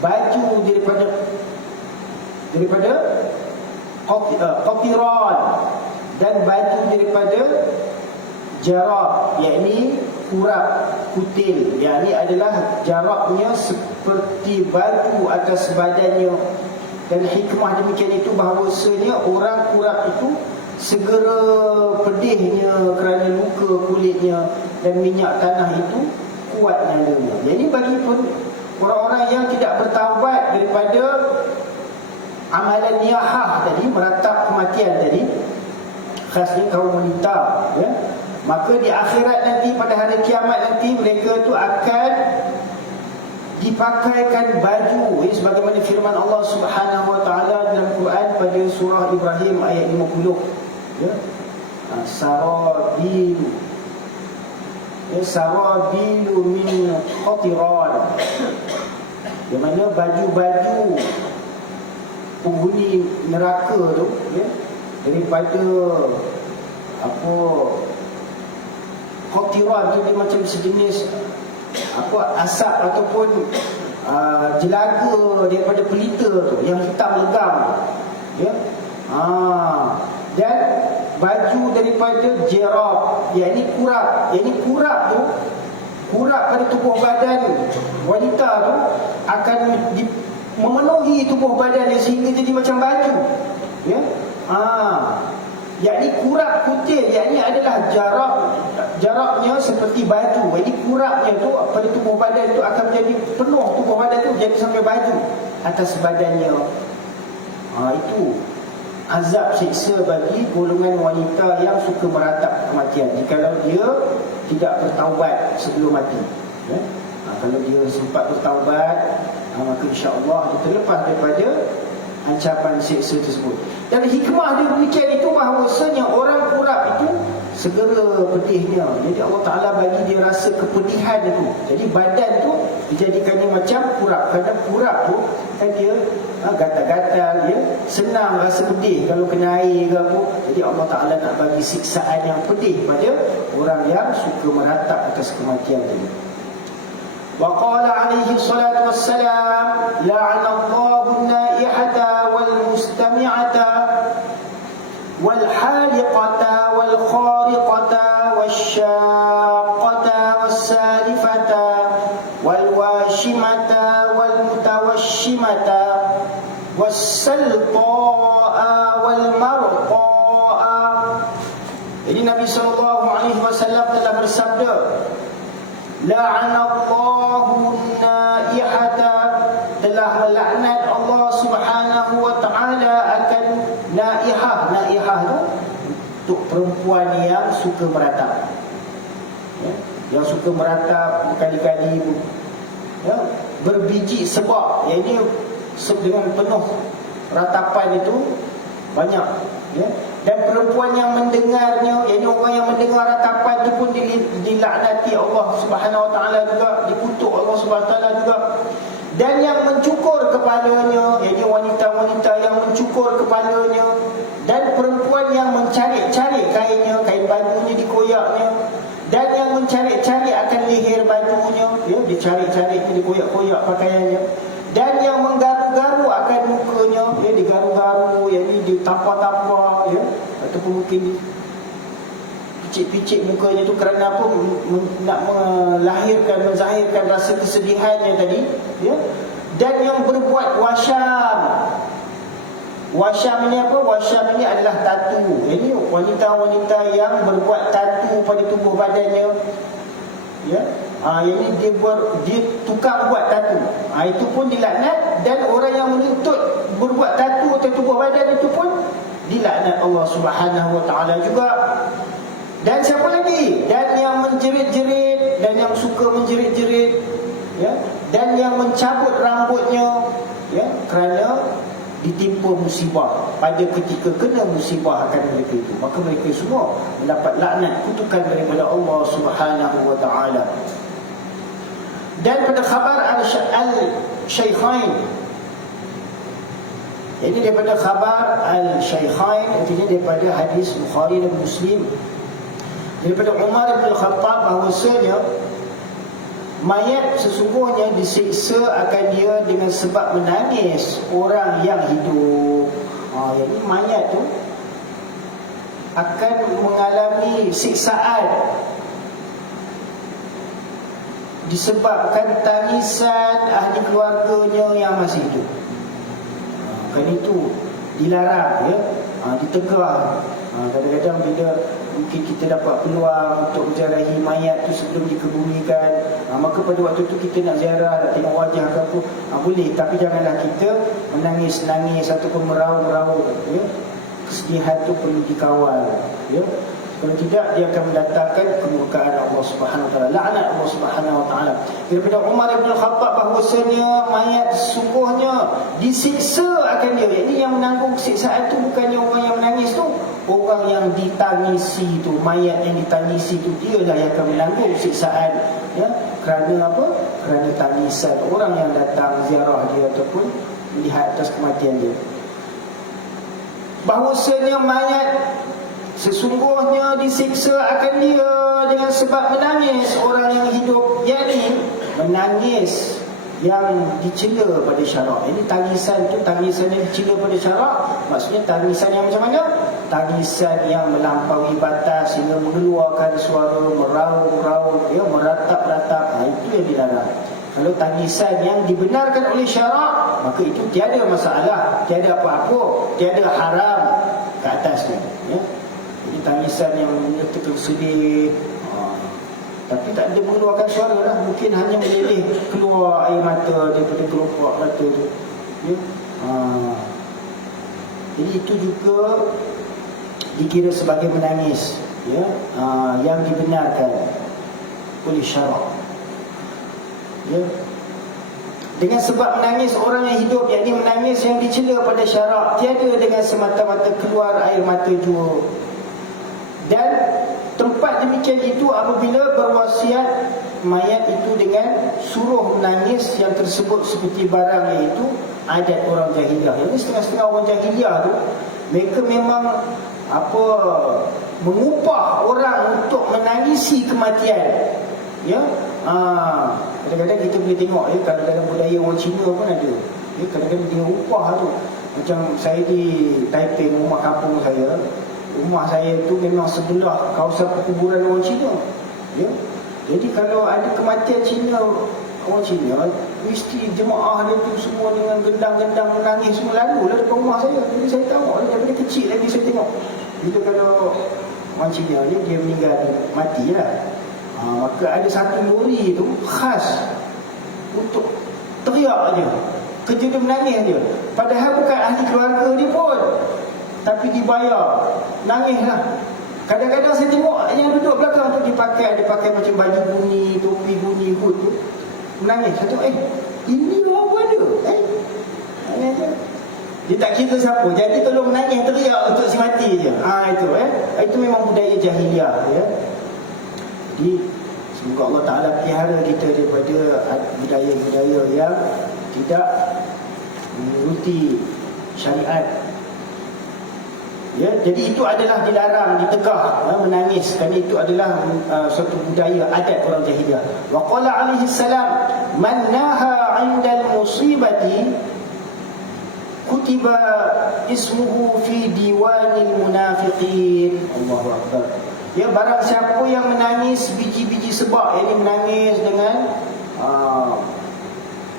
baju daripada qatiran, dan baju daripada jarab, yakni kurap kutil, yakni adalah jarabnya seperti batu atas badannya. Dan hikmah demikian itu bahawasanya orang kurap itu segera pedihnya kerana luka kulitnya, dan minyak tanah itu kuat nyalanya. Jadi bagi pun orang-orang yang tidak bertaubat daripada amalan niyahah tadi, meratap kematian tadi, khasnya kaum wanita, ya, maka di akhirat nanti, pada hari kiamat nanti, mereka itu akan dipakaikan baju, ya, sebagaimana firman Allah Subhanahu wa taala dalam Quran pada surah Ibrahim ayat 50, ya, sarabilu, ya, sarabilu min qatiran, di mana baju-baju penghuni neraka tu, ya, daripada apa, qatiran tu dia macam sejenis apa, asap ataupun jelaga daripada pelita tu yang hitam legam, ya. Dan baju daripada jerab, yakni kurap. Yakni kurap tu, kurap pada tubuh badan wanita tu akan memenuhi tubuh badannya sehingga jadi macam baju, ya. Yakni kurap kutil, yakni adalah jarabnya seperti baju. Jadi kurapnya tu pada tubuh badan tu akan menjadi penuh, tubuh badan tu jadi sampai baju atas badannya. Itu azab siksa bagi golongan wanita yang suka meratap kematian jikalau dia tidak bertaubat sebelum mati, ya. Kalau dia sempat bertaubat, maka insya-Allah dia terlepas daripada ancaman siksa tersebut. Dan hikmah dia demikian itu bahawasanya orang kurap itu segera pedihnya. Jadi Allah Ta'ala bagi dia rasa kepedihan itu. Jadi badan tu dijadikannya macam kurap. Kerana kurap tu kan dia gatal-gatal, ya, senang rasa pedih kalau kena air ke apa. Jadi Allah Ta'ala nak bagi siksaan yang pedih pada orang yang suka meratap atas kematian ini. Wa qala alaihi salatu wassalam, la'anallahu an-naihata wal mustami'ata wal haliqata wal khariqata wasyaqata wassalifata wal washimata wal mutawashimata wassalqa'a wal marqa'a. Jadi Nabi SAW telah bersabda, la'anallahu naihata, telah melaknat Allah Subhanahu wa ta'ala akan naihah. Naihah tu untuk perempuan yang suka meratap, ya, yang suka meratap berkali-kali, ya, berbiji sebab, iaitu dengan penuh ratapan itu banyak, ya. Dan perempuan yang mendengarnya, iaitu orang yang mendengar ratapan itu pun dilaknati Allah Subhanahu wa ta'ala juga, dikutuk Allah Subhanahu wa ta'ala juga. Dan yang mencukur kepalanya, iaitu wanita-wanita yang mencukur kepalanya, dan perempuan yang mencari-cari kainnya, kain bajunya dikoyaknya, dan yang mencari-cari akan leher bajunya, ya, dicari-cari, dikoyak-koyak pakaiannya, dan yang menggaru-garu akan mukanya, ya, digaru-garu, ya, ditampar-tampar, ya, ataupun mungkin picit-picit mukanya tu kerana apa? Nak menzahirkan rasa kesedihannya tadi, ya. Dan yang berbuat wasyam. Wasyam ini apa? Wasyam ini adalah tatu. Ini wanita-wanita yang berbuat tatu pada tubuh badannya, ya. Ini dia tukang buat tatu. Itu pun dilaknat. Dan orang yang menuntut berbuat tatu atas tubuh badan itu pun dilaknat Allah Subhanahu wa ta'ala juga. Dan siapa lagi? Dan yang menjerit-jerit, dan yang suka menjerit-jerit, ya, dan yang mencabut rambutnya, ya, kerana ditimpa musibah. Pada ketika kena musibah akan mereka itu, maka mereka semua mendapat laknat, kutukan daripada Allah Subhanahu wa ta'ala. Dan pada khabar al-Shaykhain, ini daripada khabar al-Shaykhain, artinya daripada hadis Bukhari dan Muslim, daripada Umar bin Khattab bahawasanya mayat sesungguhnya disiksa akan dia dengan sebab menangis orang yang hidup. Jadi mayat tu akan mengalami siksaan disebabkan tangisan ahli keluarganya yang masih hidup. Kan itu dilarang, ya, ditegur. Kadang-kadang bila mungkin kita dapat peluang untuk menziarahi mayat tu sebelum dikebumikan, maka pada waktu tu kita nak ziarah, nak tengok wajah ke apa, boleh. Tapi janganlah kita menangis-nangis ataupun meraung-raung, ya. Kesedihan tu perlu dikawal, ya. Kalau tidak, dia akan mendatangkan kemurkaan Allah Subhanahu Wa Taala, laknat Allah Subhanahu Wa Taala. Daripada Umar bin Khattab bahawasanya mayat sesungguhnya disiksa akan dia. Ini yang menanggung siksaan tu bukannya orang yang menangis tu, orang yang ditangisi tu, mayat yang ditangisi tu, dialah yang akan menanggung siksaan, ya. Kerana apa? Kerana tangisan orang yang datang ziarah dia ataupun melihat atas kematian dia. Bahawasanya mayat sesungguhnya disiksa akan dia dengan sebab menangis orang yang hidup, yakni menangis yang dicela pada syarak. Ini tangisan tu, tangisan yang dicela pada syarak, maksudnya tangisan yang macam mana? Tangisan yang melampaui batas sehingga mengeluarkan suara, meraung-raung, ya, meratap-ratap. Itu yang dilarang. Kalau tangisan yang dibenarkan oleh syarak, maka itu tiada masalah, tiada apa-apa, tiada haram ke atasnya, ya. Jadi tangisan yang menyertakan sedih, tapi tak ada mengeluarkan suara lah, mungkin hanya meleleh keluar air mata daripada kelopak mata tu, ya. Jadi itu juga dikira sebagai menangis, ya, yang dibenarkan oleh syarak, ya. Dengan sebab menangis orang yang hidup, yakni menangis yang dicela pada syarak, tiada dengan semata-mata keluar air mata jua. Dan tempat demikian itu apabila berwasiat mayat itu dengan suruh menangis yang tersebut seperti barang, iaitu adat orang jahiliah. Yang ini setengah-setengah orang jahiliah tu, mereka memang mengupah orang untuk menangisi kematian, ya. Kadang-kadang kita boleh tengok, ya, kadang-kadang budaya orang Cina pun ada, ya, kadang-kadang dia upah tu. Macam saya di Taipei, rumah kampung saya, rumah saya tu memang sebelah kawasan perkuburan orang Cina, ya. Jadi kalau ada kematian Cina, orang Cina, mesti jemaah dia tu semua dengan gendang-gendang menangis semua, lalu lah depan rumah saya. Jadi saya tahu, daripada kecil lagi saya tengok. Bila kalau orang Cina ni dia meninggal, mati lah, maka ada satu lori tu khas untuk teriak aja, kerja dia menangis je. Padahal bukan ahli keluarga dia pun, tapi dibayar, nangis lah. Kadang-kadang saya tengok yang duduk belakang tu, dia pakai macam baju bunyi, topi bunyi, hood tu, menangis. Saya tengok, ini orang apa ada? Nangis je. Dia tak kira siapa, jadi tolong menangis, teriak untuk si mati je. Itu memang budaya jahiliah, ya. Jadi semoga Allah Ta'ala pelihara kita daripada budaya-budaya yang tidak menuruti syariat, ya. Jadi itu adalah dilarang, ditegah, menangis, kerana itu adalah suatu budaya adat orang jahiliah. Wa qala alaihi salam, man naha 'indal musibati kutiba ismuhu fi diwanil munafiqin. Allahu akbar. Ya, barang siapa yang menangis biji-biji sebab, ini menangis dengan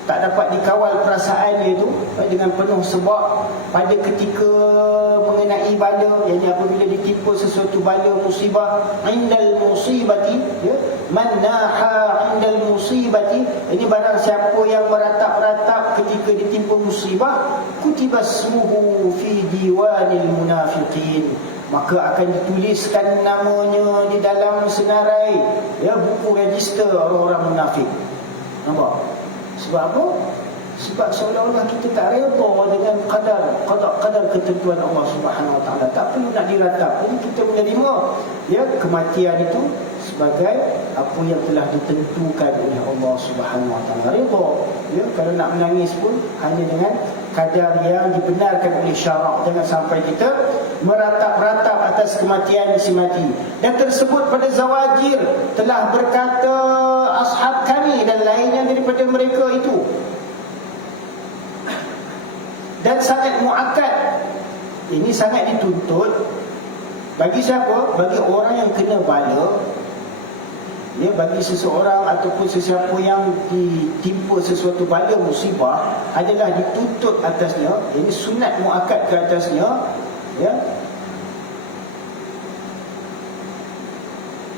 tak dapat dikawal perasaan dia tu, dengan penuh sebab pada ketika mengenai bala, iaitu apabila ditimpa sesuatu bala, musibah, indal musibati, ya, man naha indal musibati, ini barang siapa yang meratap-ratap ketika ditimpa musibah, kutibasmuhu fi diwanil munafiqin, maka akan dituliskan namanya di dalam senarai, ya, buku register orang-orang munafik. Nampak? Sebab apa? Sebab seolah-olah kita tak redha dengan qadar ketentuan Allah Subhanahu Wa Taala. Tak perlu nak diratap. Jadi kita menerima, ya, kematian itu sebagai apa yang telah ditentukan oleh Allah Subhanahu Wa Taala. Redha, ya, kalau nak menangis pun hanya dengan kadar yang dibenarkan oleh syarak. Jangan sampai kita meratap-ratap atas kematian si mati. Dan tersebut pada Zawajir telah berkata ashab kami dan lainnya daripada mereka itu, dan sangat muakkad. Ini sangat dituntut bagi siapa? Bagi orang yang kena bala, ya, bagi seseorang ataupun sesiapa yang ditimpa sesuatu bala musibah, adalah dituntut atasnya, ini sunat muakkad ke atasnya, ya,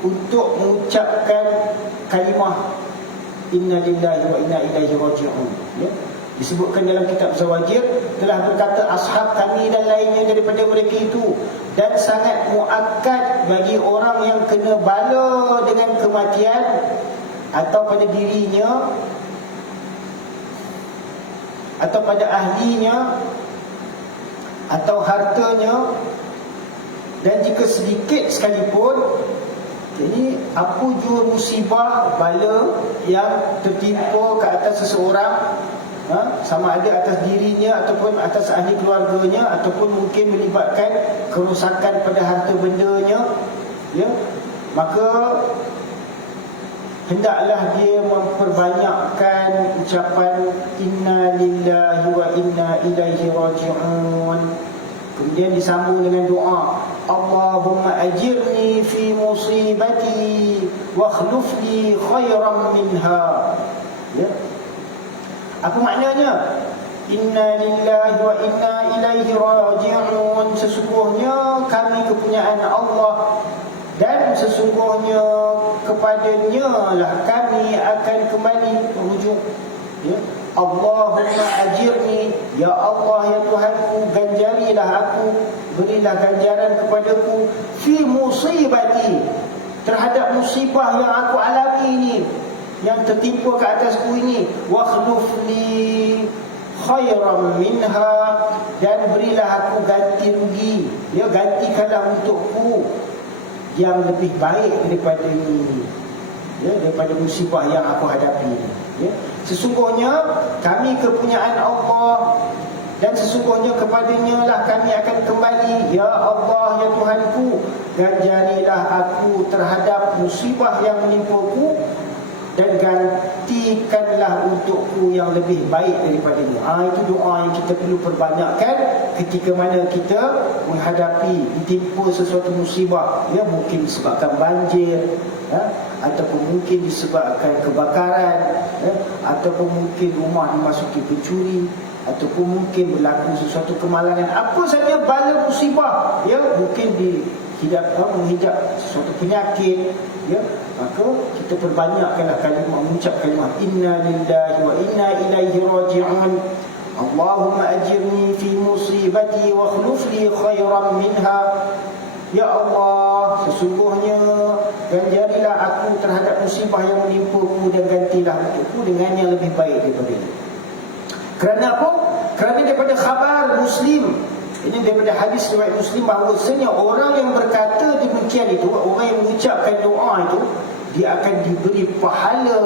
untuk mengucapkan kalimah inna lillahi wa inna ilaihi raji'un, ya. Disebutkan dalam kitab Zawajir, telah berkata ashab kami dan lainnya daripada mereka itu, dan sangat muakkad bagi orang yang kena bala dengan kematian atau pada dirinya atau pada ahlinya atau hartanya, dan jika sedikit sekalipun. Jadi apa jua musibah bala yang tertimpa ke atas seseorang, sama ada atas dirinya ataupun atas ahli keluarganya, ataupun mungkin melibatkan kerosakan pada harta bendanya, ya, maka hendaklah dia memperbanyakkan ucapan inna lillahi wa inna ilaihi raji'un. Kemudian disambung dengan doa, Allahumma ajirni fi musibati wa akhlif li khairan minha. Ya. Apa maknanya? Inna lillahi wa inna ilaihi raji'un. Sesungguhnya kami kepunyaan Allah, dan sesungguhnya kepadanya lah kami akan kembali merujuk, ya. Allahumma ajirni, ya Allah, ya Tuhanku, ganjarilah aku, berilah ganjaran kepadaku, fi musibati, terhadap musibah yang aku alami ini, yang tertimpa ke atasku ini, wa akhlif li khairan minha, dan berilah aku ganti rugi, ya, gantikanlah untukku yang lebih baik daripada ini, ya, daripada musibah yang aku hadapi ini, ya. Sesungguhnya kami kepunyaan Allah, dan sesungguhnya kepadanya lah kami akan kembali. Ya Allah, ya Tuhanku, ganjarilah aku terhadap musibah yang menimpaku, dan gantikanlah untukku yang lebih baik daripadanya. Itu doa yang kita perlu perbanyakkan ketika mana kita menghadapi, ditimpa sesuatu musibah, ya, mungkin disebabkan banjir, ya, ataupun mungkin disebabkan kebakaran, ya, ataupun mungkin rumah dimasuki pencuri, ataupun mungkin berlaku sesuatu kemalangan, apa saja bala musibah, ya, mungkin menghidap sesuatu penyakit, ya, maka kita perbanyakkanlah kalimah, mengucap kalimah inna lillahi wa inna ilaihi raji'un. Allahumma ajirni fi musibati wa akhlif li khairan minha. Ya Allah, sesungguhnya ganjarilah aku terhadap musibah yang menimpaku, dan gantilah untukku dengan yang lebih baik daripada itu. Kerana apa? Kerana daripada khabar Muslim, ini daripada hadis riwayat Muslim, bahawasanya orang yang berkata demikian itu, orang yang mengucapkan doa itu, dia akan diberi pahala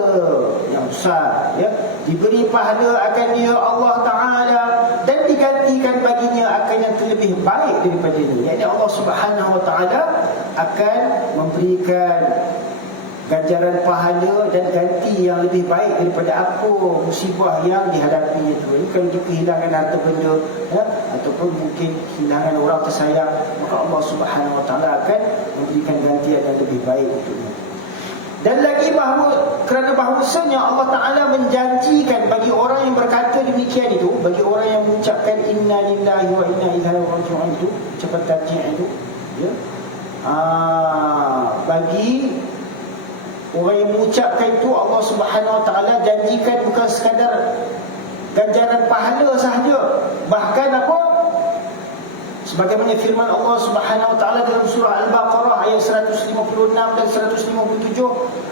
yang besar, ya, diberi pahala akan dia Allah Ta'ala, dan digantikan baginya akan yang terlebih baik daripada ini. Jadi Allah Subhanahu Wa Ta'ala akan memberikan ganjaran pahala dan ganti yang lebih baik daripada apa musibah yang dihadapi itu. Ini kalau dia kehilangan harta benda, ya, ataupun mungkin kehilangan orang tersayang, maka Allah Subhanahu Wa Ta'ala akan memberikan gantian yang lebih baik untuknya. Dan lagi bahawa kerana bahawasanya Allah Ta'ala menjanjikan bagi orang yang berkata demikian itu, bagi orang yang mengucapkan inna lillahi wa inna ilaihi raji'un itu, ucapan tarjih itu, ya, bagi orang yang mengucapkan itu, Allah Subhanahu Wa Ta'ala janjikan bukan sekadar ganjaran pahala sahaja, bahkan apa? Sebagaimana firman Allah Subhanahu Wa Ta'ala dalam surah Al-Baqarah ayat 156 dan 157,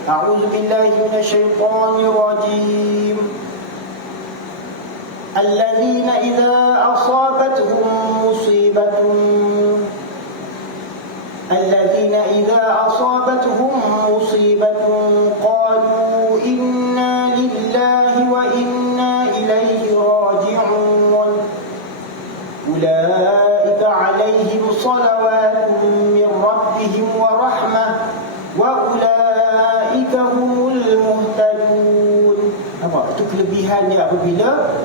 A'udzu billahi minasyaitonir rajim. Alladzina idza asabatuhum musibatun الذين إذا أصابتهم مصيبة salawatun min rabbihim wa rahmah wa ulaika humul muhtadun. Nampak? Itu kelebihannya apabila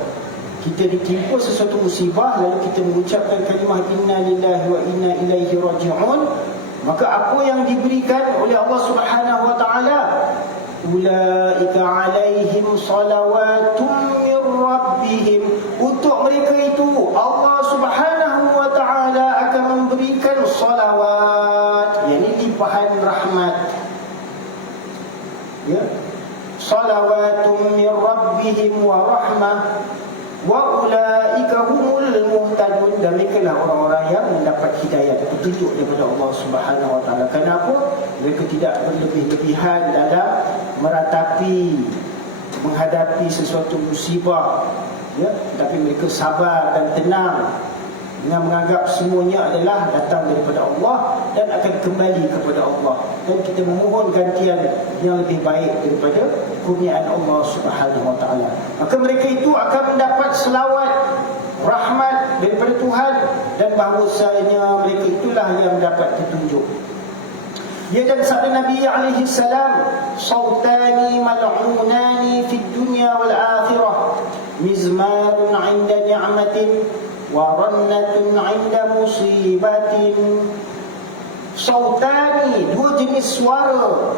kita ditimpa sesuatu musibah lalu kita mengucapkan kalimah inna lillahi wa inna ilaihi raji'un, maka apa yang diberikan oleh Allah Subhanahu wa taala, ulaika alaihim salawatun min rabbihim, untuk mereka itu Allah Subhanahu wa taala akan memberikan salawat, yakni limpahan rahmat, ya, salawatun min rabbihim wa rahmah wa ulaika humul muhtadun, dan mereka lah orang-orang yang mendapat hidayah, petunjuk daripada Allah Subhanahu wa taala. Kenapa? Mereka tidak berlebih-lebihan dalam meratapi, menghadapi sesuatu musibah, ya, tapi mereka sabar dan tenang dengan menganggap semuanya adalah datang daripada Allah dan akan kembali kepada Allah, dan kita memohon gantian yang lebih baik daripada kurniaan Allah Subhanahu wa taala. Maka mereka itu akan mendapat selawat rahmat daripada Tuhan, dan bahawasanya mereka itulah yang mendapat petunjuk. Ya, dan sabda Nabi alaihi salam, sautani mal'unani fid dunya wal akhirah, mizmarun 'inda ni'matin wa rannatun 'inda musibatin. Sautani, dua jenis suara,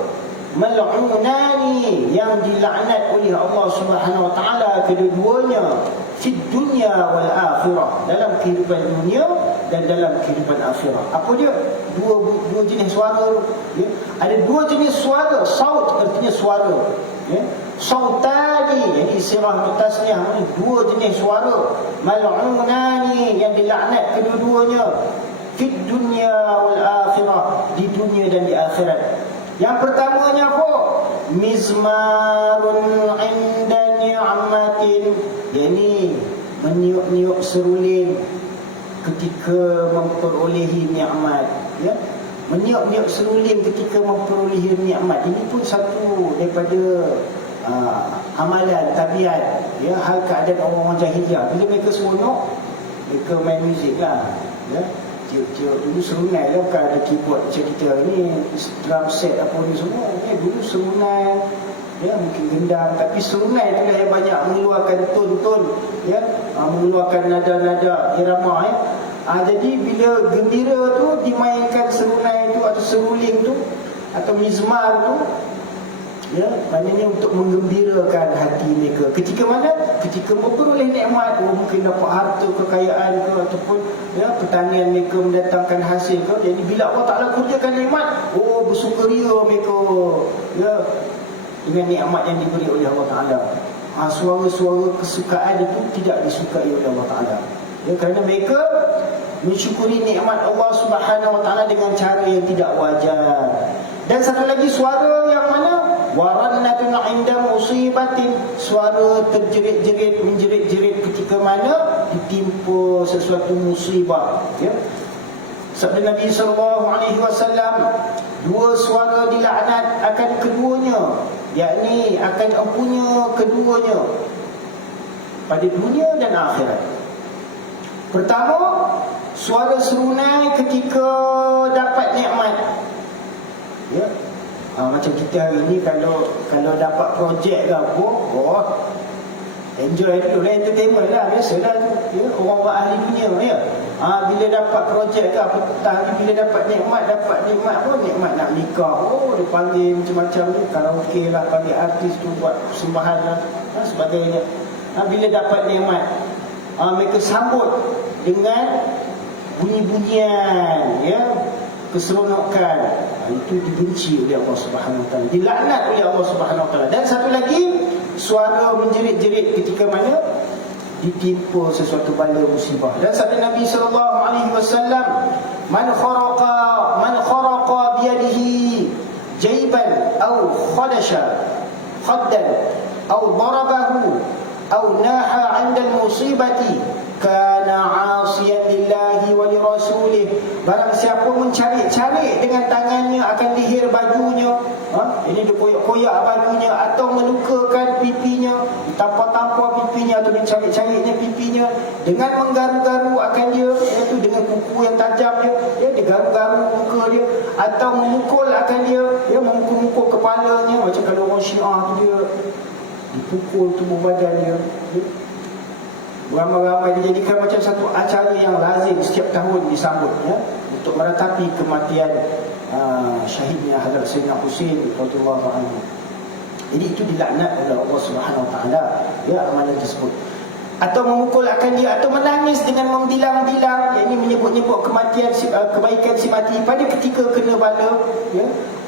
mal'unani, yang dilaknat oleh Allah Subhanahu wa taala, kedua-duanya, fid dunya wal akhirah, dalam kehidupan dunia dan dalam kehidupan akhirat. Apa dia? Dua jenis suara, ya? Ada dua jenis suara. Saut artinya suara, ya? Sautani, yang istirah mutasniah, dua jenis suara. Mal'unani, yang dilaknat kedua-duanya, fid dunya wal akhirah, di dunia dan di akhirat. Yang pertamanya apa? Mizmarun 'inda ni'matin, yakni meniup-niup seruling ketika memperolehi nikmat, ya, meniup-niup seruling ketika memperolehi nikmat. Ini pun satu daripada amalan tabiat, ya, hal keadaan orang-orang jahiliah. Bila mereka seronok, mereka main muzik lah, ya. Tiup-tiup, dulu serunai lah, bukan ada keyboard macam kita ni, drum set apa ni semua, ya. Dulu serunai, ya, mungkin gendang, tapi serunai itulah yang banyak mengeluarkan tone-tone, ya, mengeluarkan nada-nada irama, ya. Jadi bila gembira tu dimainkan serunai tu atau seruling tu atau mizmar tu, ya, maknanya untuk menggembirakan hati mereka. Ketika mana? Ketika memperoleh nikmat, mungkin dapat harta, kekayaan ke, ataupun, ya, pertanian mereka mendatangkan hasil ke. Jadi bila Allah Ta'ala kurniakan nikmat, bersukaria mereka, ya, dengan nikmat yang diberi oleh Allah Ta'ala. Suara-suara kesukaan itu tidak disukai oleh Allah Ta'ala, ya, kerana mereka mensyukuri nikmat Allah Subhanahu wa taala dengan cara yang tidak wajar. Dan satu lagi suara yang mana? Warannatun 'inda musibatin, suara terjerit-jerit, menjerit-jerit ketika mana ditimpa sesuatu musibah, ya. Sabda Nabi sallallahu alaihi wasallam, dua suara dilaknat akan keduanya, yakni akan empunya keduanya pada dunia dan akhirat. Pertama, suara serunai ketika dapat nikmat, ya. Macam kita hari ni kalau dapat projek ke apa, enjoy dulu lah, entertainment lah, biasalah tu, ya, orang-orang ahli dunia, ya. Bila dapat projek ke apa, bila dapat nikmat apa, nikmat nak nikah, dia panggil macam-macam ni, karaoke lah, panggil artis tu buat persembahan lah, sebagainya. Bila dapat nikmat, mereka sambut dengan bunyi-bunyian, ya, keseronokan. Itu dibenci oleh Allah Subhanahu wa taala, dilaknat oleh Allah Subhanahu wa taala. Dan satu lagi, suara menjerit-jerit ketika mana ditimpa sesuatu bala musibah. Dan sabda Nabi sallallahu alaihi wasallam, man kharaqa biyadihi jayban aw khaddan aw darabahu aw naha 'inda al-musibati kana 'asiyan lillahi wa li rasulih barang siapa mencari-cari dengan tangannya akan leher bajunya, ini dia koyak-koyak bajunya, atau melukakan pipinya, tampar-tampar pipinya, atau dicari-carinya pipinya dengan menggaru-garu akan dia, iaitu dengan kuku yang tajam dia garu-garu muka dia, atau memukul akan dia, memukul kepalanya, macam kalau orang Syiah tu dia dipukul tubuh badan dia. Ramai-ramai dijadikan macam satu acara yang lazim setiap tahun disambut, untuk meratapi kematian syahidnya Hadrat Sayyidina Husain radhiyallahu anhu. Jadi itu dilaknat oleh Allah Subhanahu Wa Taala, amalan tersebut. Atau memukul akan dia, atau menangis dengan membilang-bilang, yakni menyebut-nyebut kematian kebaikan si mati pada ketika kena bala,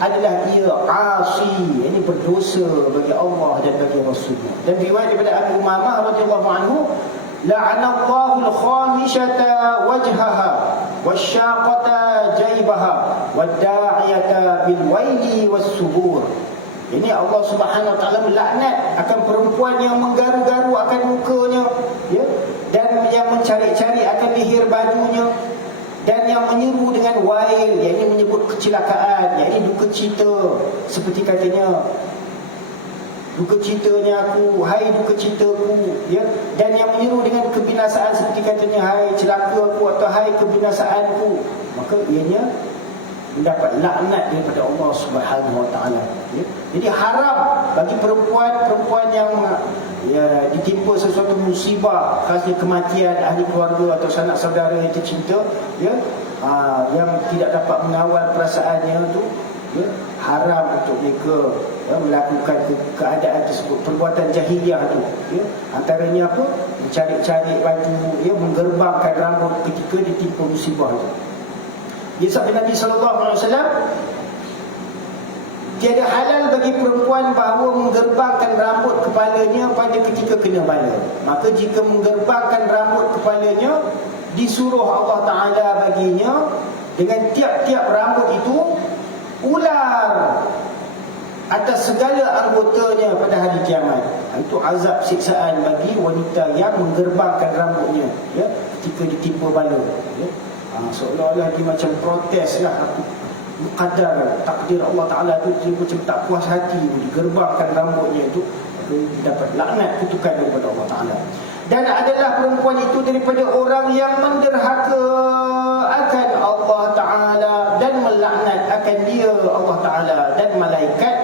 adalah ia asi, yakni berdosa bagi Allah dan bagi Rasulnya. Dan riwayat daripada Abu Umamah radhiyallahu anhu, la'anallahu al-khamisata wajhaha wasyaqata jaibaha wada'iyata bil waili was-subur. Ini Allah Subhanahu Wa Taala melaknat akan perempuan yang menggaru-garu akan mukanya, dan yang mencari-cari akan leher bajunya, dan yang menyeru dengan wail, yakni menyebut kecelakaan, yakni duka cita, seperti katanya, duka citanya aku, hai duka citaku, dan yang menyeru dengan kebinasaan, seperti katanya, hai celaka aku, atau hai kebinasaanku, maka ianya mendapat laknat daripada Allah Subhanahu Wa Taala. Jadi haram bagi perempuan yang ditimpa sesuatu musibah, khasnya kematian ahli keluarga atau sanak saudara yang tercinta, yang tidak dapat mengawal perasaannya tu, haram untuk mereka melakukan keadaan tersebut, perbuatan jahiliah tu, antaranya apa? Mencari-cari baju, menggerbangkan rambut ketika ditimpa musibah tu. Dia sabda Nabi SAW, tiada halal bagi perempuan bahawa menggerbangkan rambut kepalanya pada ketika kena bala. Maka jika menggerbangkan rambut kepalanya, disuruh Allah Ta'ala baginya dengan tiap-tiap rambut itu ular atas segala anggotanya pada hari kiamat. Itu azab siksaan bagi wanita yang menggerbangkan rambutnya ketika ditimpa bala. Seolah-olah dia macam protes lah, qadar takdir Allah Ta'ala tu, dia macam tak puas hati, digerbangkan rambutnya itu, dapat laknat, kutukan daripada Allah Ta'ala. Dan adalah perempuan itu daripada orang yang menderhaka akan Allah Ta'ala dan melaknat akan dia, Allah Ta'ala, dan malaikat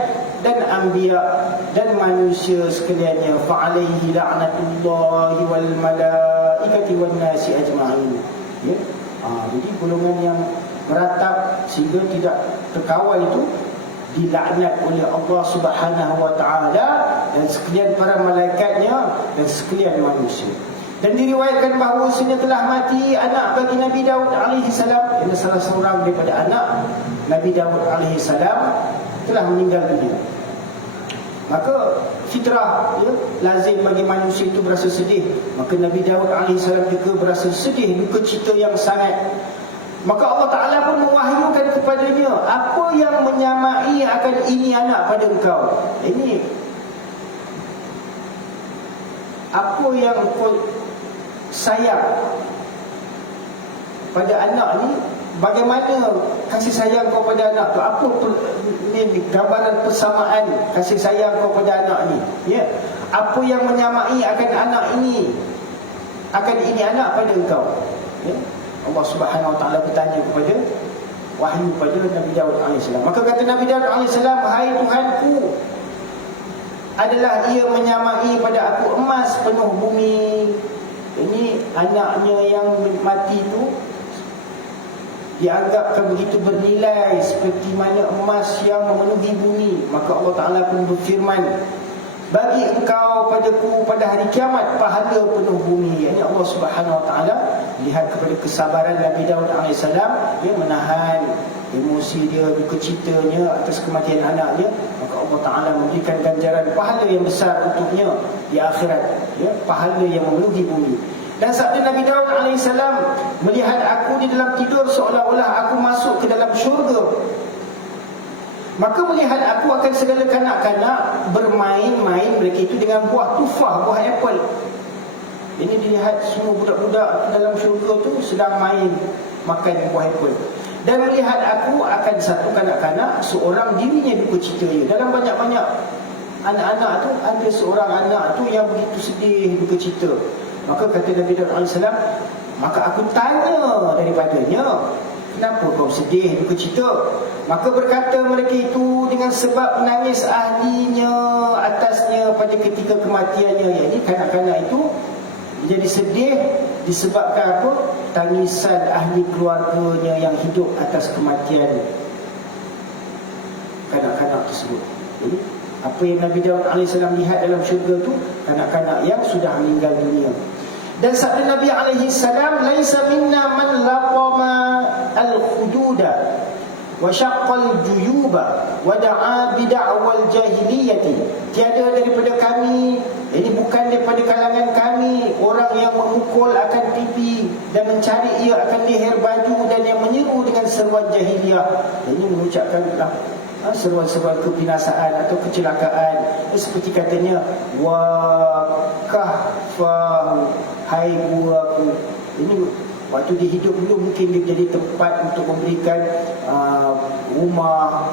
dan anbiya dan manusia sekaliannya. Fa'alaihi la'natullahi wal malaikati wan nasi ajma'in. Jadi golongan yang meratap sehingga tidak terkawal itu dilaknat oleh Allah Subhanahu Wa Taala dan sekalian para malaikatnya dan sekalian manusia. Dan diriwayatkan bahawa telah mati anak bagi Nabi Daud alaihi salam. Ini salah seorang daripada anak Nabi Daud alaihi salam telah meninggal dunia. Maka fitrah lazim bagi manusia itu berasa sedih. Maka Nabi Daud AS juga berasa sedih, duka cita yang sangat. Maka Allah Ta'ala pun mewahyukan kepadanya, apa yang menyamai akan ini anak pada engkau. Ini apa yang kau sayang pada anak ni, bagaimana kasih sayang kau pada anak tu, apa ni gambaran persamaan kasih sayang kau pada anak ni, apa yang menyamai akan anak ini, akan ini anak pada engkau. Allah Subhanahu Wa Taala bertanya kepada wahyu pada Nabi Daud AS. Maka kata Nabi Daud AS, hai Tuhanku, adalah ia menyamai pada aku emas penuh bumi. Ini anaknya yang mati itu dianggapkan begitu bernilai seperti mana emas yang memenuhi bumi. Maka Allah Ta'ala pun berfirman, bagi engkau padaku pada hari kiamat pahala penuh bumi. Ini Allah Subhanahu Wa Taala lihat kepada kesabaran Nabi Daud AS, dia menahan emosi dia, duka citanya atas kematian anaknya. Maka Allah Ta'ala memberikan ganjaran pahala yang besar untuknya di akhirat, pahala yang memenuhi bumi. Dan sabda Nabi Daud AS, melihat aku di dalam tidur seolah-olah aku masuk ke dalam syurga. Maka melihat aku akan segala kanak-kanak bermain-main mereka itu dengan buah tufah, buah apple. Ini dilihat semua budak-budak dalam syurga tu sedang main makan buah apple. Dan melihat aku akan satu kanak-kanak, seorang dirinya duka cita ia. Dalam banyak-banyak anak-anak tu, ada seorang anak tu yang begitu sedih, duka cita. Maka kata Nabi Daud AS, maka aku tanya daripadanya, kenapa kau sedih, duka cita? Maka berkata mereka itu, dengan sebab menangis ahlinya atasnya pada ketika kematiannya. Iaitu kanak-kanak itu jadi sedih disebabkan apa? Tangisan ahli keluarganya yang hidup atas kematian kanak-kanak tersebut. Jadi apa yang Nabi Daud AS lihat dalam syurga itu, kanak-kanak yang sudah meninggal dunia. Dan sabda Nabi AS, laisa minna man laqama al-hududa wa syaqqal juyuba wa da'a bid'awal jahiliyati. Tiada daripada kami, ini bukan daripada kalangan kami, orang yang memukul akan pipi dan mencari ia akan leher baju dan yang menyeru dengan seruan jahiliyah. Ini mengucapkanlah seruan-seruan kebinasaan atau kecelakaan. Seperti katanya, wa kahfahu, hai buaku. Ini waktu dia hidup dulu mungkin dia jadi tempat untuk memberikan rumah,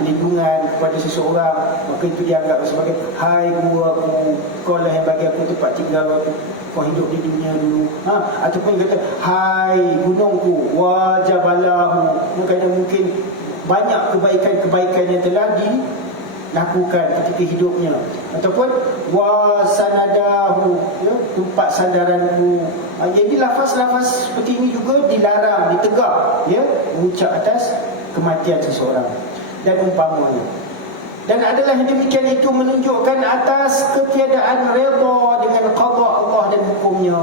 pelindungan kepada seseorang. Maka itu dianggap sebagai hai buaku, kau lah yang bagi aku tempat tinggal aku, kau hidup di dunia dulu. Ataupun kata hai gunungku, wa jabalahu. Mungkin banyak kebaikan-kebaikan yang telah dilakukan ketika hidupnya. Ataupun wa sanadahu, tempat sandaranku. Jadi lafaz-lafaz seperti ini juga dilarang, ditegak, mengucap atas kematian seseorang dan umpamanya. Dan adalah yang demikian itu menunjukkan atas ketiadaan redha dengan qada Allah dan hukumnya.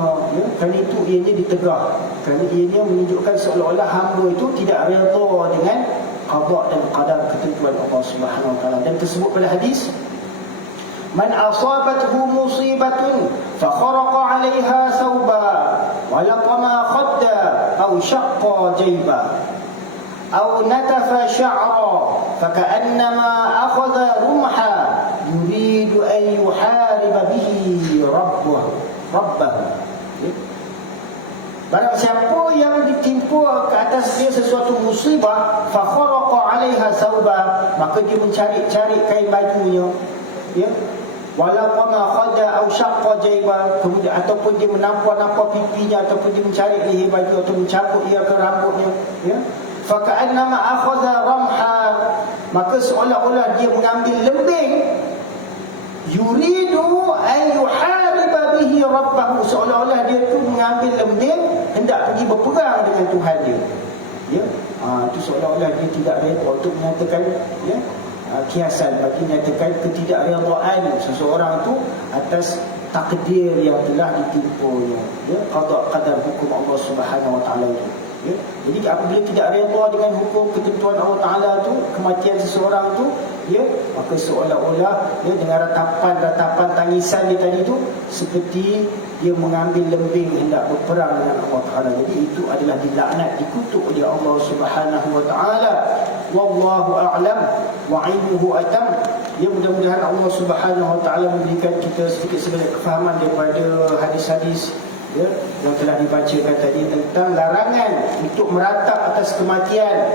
Kerana itu ianya ditegak. Kerana ianya menunjukkan seolah-olah hamba itu tidak redha dengan qada dan qadar ketentuan Allah Subhanahu wa taala. Dan tersebut pada hadis, man asabathu musibatun fa kharaqa 'alayha thawba wa laqama khadda aw shaqqa jayba aw natafa sya'ra fa ka'annama akhadha rumha yuridu an yuhariba bihi rabbahu. Barang siapa yang ditimpa ke atas dia sesuatu musibah, fa kharaqa 'alayha thawba, maka dia mencari-cari kain bajunya, walaupun khada au syaqqa jayba, kemudian ataupun dia menampar-nampar pipinya, ataupun dia mencari leher baju atau mencabut ia ke rambutnya, fa ka'annama akhadha ramha, maka seolah-olah dia mengambil lembing, yuridu an yuhariba bihi rabbahu, seolah-olah dia tu mengambil lembing hendak pergi berperang dengan Tuhan dia. Itu seolah-olah dia tidak reda untuk menyatakan kiasan bagi menyatakan ketidakredaan seseorang itu atas takdir yang telah ditimpanya, qada hukum Allah Subhanahu wa taala itu. Jadi apabila tidak redha dengan hukum ketentuan Allah Taala itu, kematian seseorang itu, maka seolah-olah dengan ratapan tangisan dia tadi itu seperti dia mengambil lembing hendak berperang dengan Allah Taala. Jadi itu adalah dilaknat, dikutuk oleh Allah Subhanahu wa taala. Wallahu a'lam wa 'ilmuhu atam. Mudah-mudahan Allah Subhanahu wa taala memberikan kita sedikit sebanyak kefahaman daripada hadis-hadis yang telah dibacakan tadi tentang larangan untuk meratap atas kematian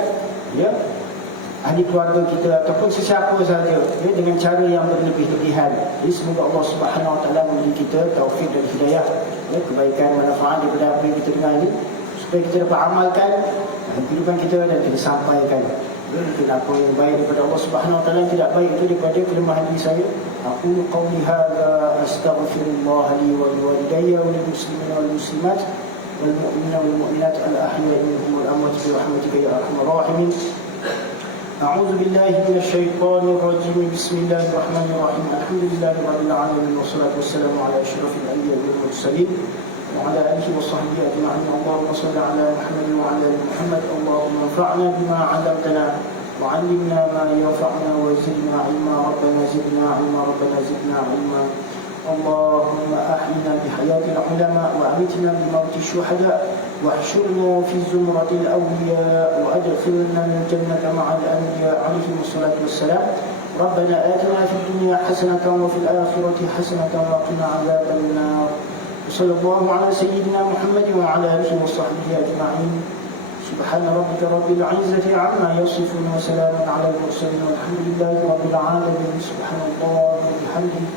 ahli keluarga kita ataupun sesiapa sahaja dengan cara yang berlebih-lebihan. Jadi semoga Allah Subhanahu wa taala memberi kita taufik dan hidayah, kebaikan, manfaat daripada apa yang kita dengar ini, supaya kita dapat amalkan dalam kehidupan kita dan kita sampaikan. Mungkin apa yang baik daripada Allah Subhanahu wa taala, yang tidak baik itu daripada kelemahan diri saya. Aku qauli hadza astaghfirullah li wa liwalidayya wa lil muslimina wal muslimat wal mu'minina wal mu'minat al ahya'i minhum wal amwat bi rahmatika ya arhamar rahimin. A'udzu billahi minasy syaithanir rajim. Bismillahirrahmanirrahim. Alhamdulillahi rabbil alamin wassalatu wassalamu ala asyrafil anbiya'i wal mursalin وعلى آله وصحبه أجمعين. اللهم صل على محمد وعلى آل محمد. اللهم انفعنا بما علمتنا وعلمنا ما ينفعنا وزدنا علما. ربنا زدنا علما، ربنا زدنا علما. اللهم أحينا بحياة العلماء وأمتنا بموت الشهداء واحشرنا في زمرة الأولياء وأدخلنا من الجنة مع الأنبياء عليهم الصلاة والسلام. ربنا آتنا في الدنيا حسنة وفي الآخرة حسنة وقنا عذاب النار. صلى الله على سيدنا محمد وعلى آله وصحبه أجمعين. Subhana rabbika rabbil izzati amma yasifun wa salamun ala al-mursalin walhamdulillahi rabbil alamin. Subhanallah wa bihamdihi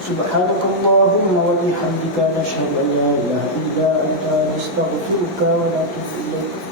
subhanakallahumma wa bihamdika nashhadu an la ilaha illa anta nastaghfiruka wa natubu ilaik.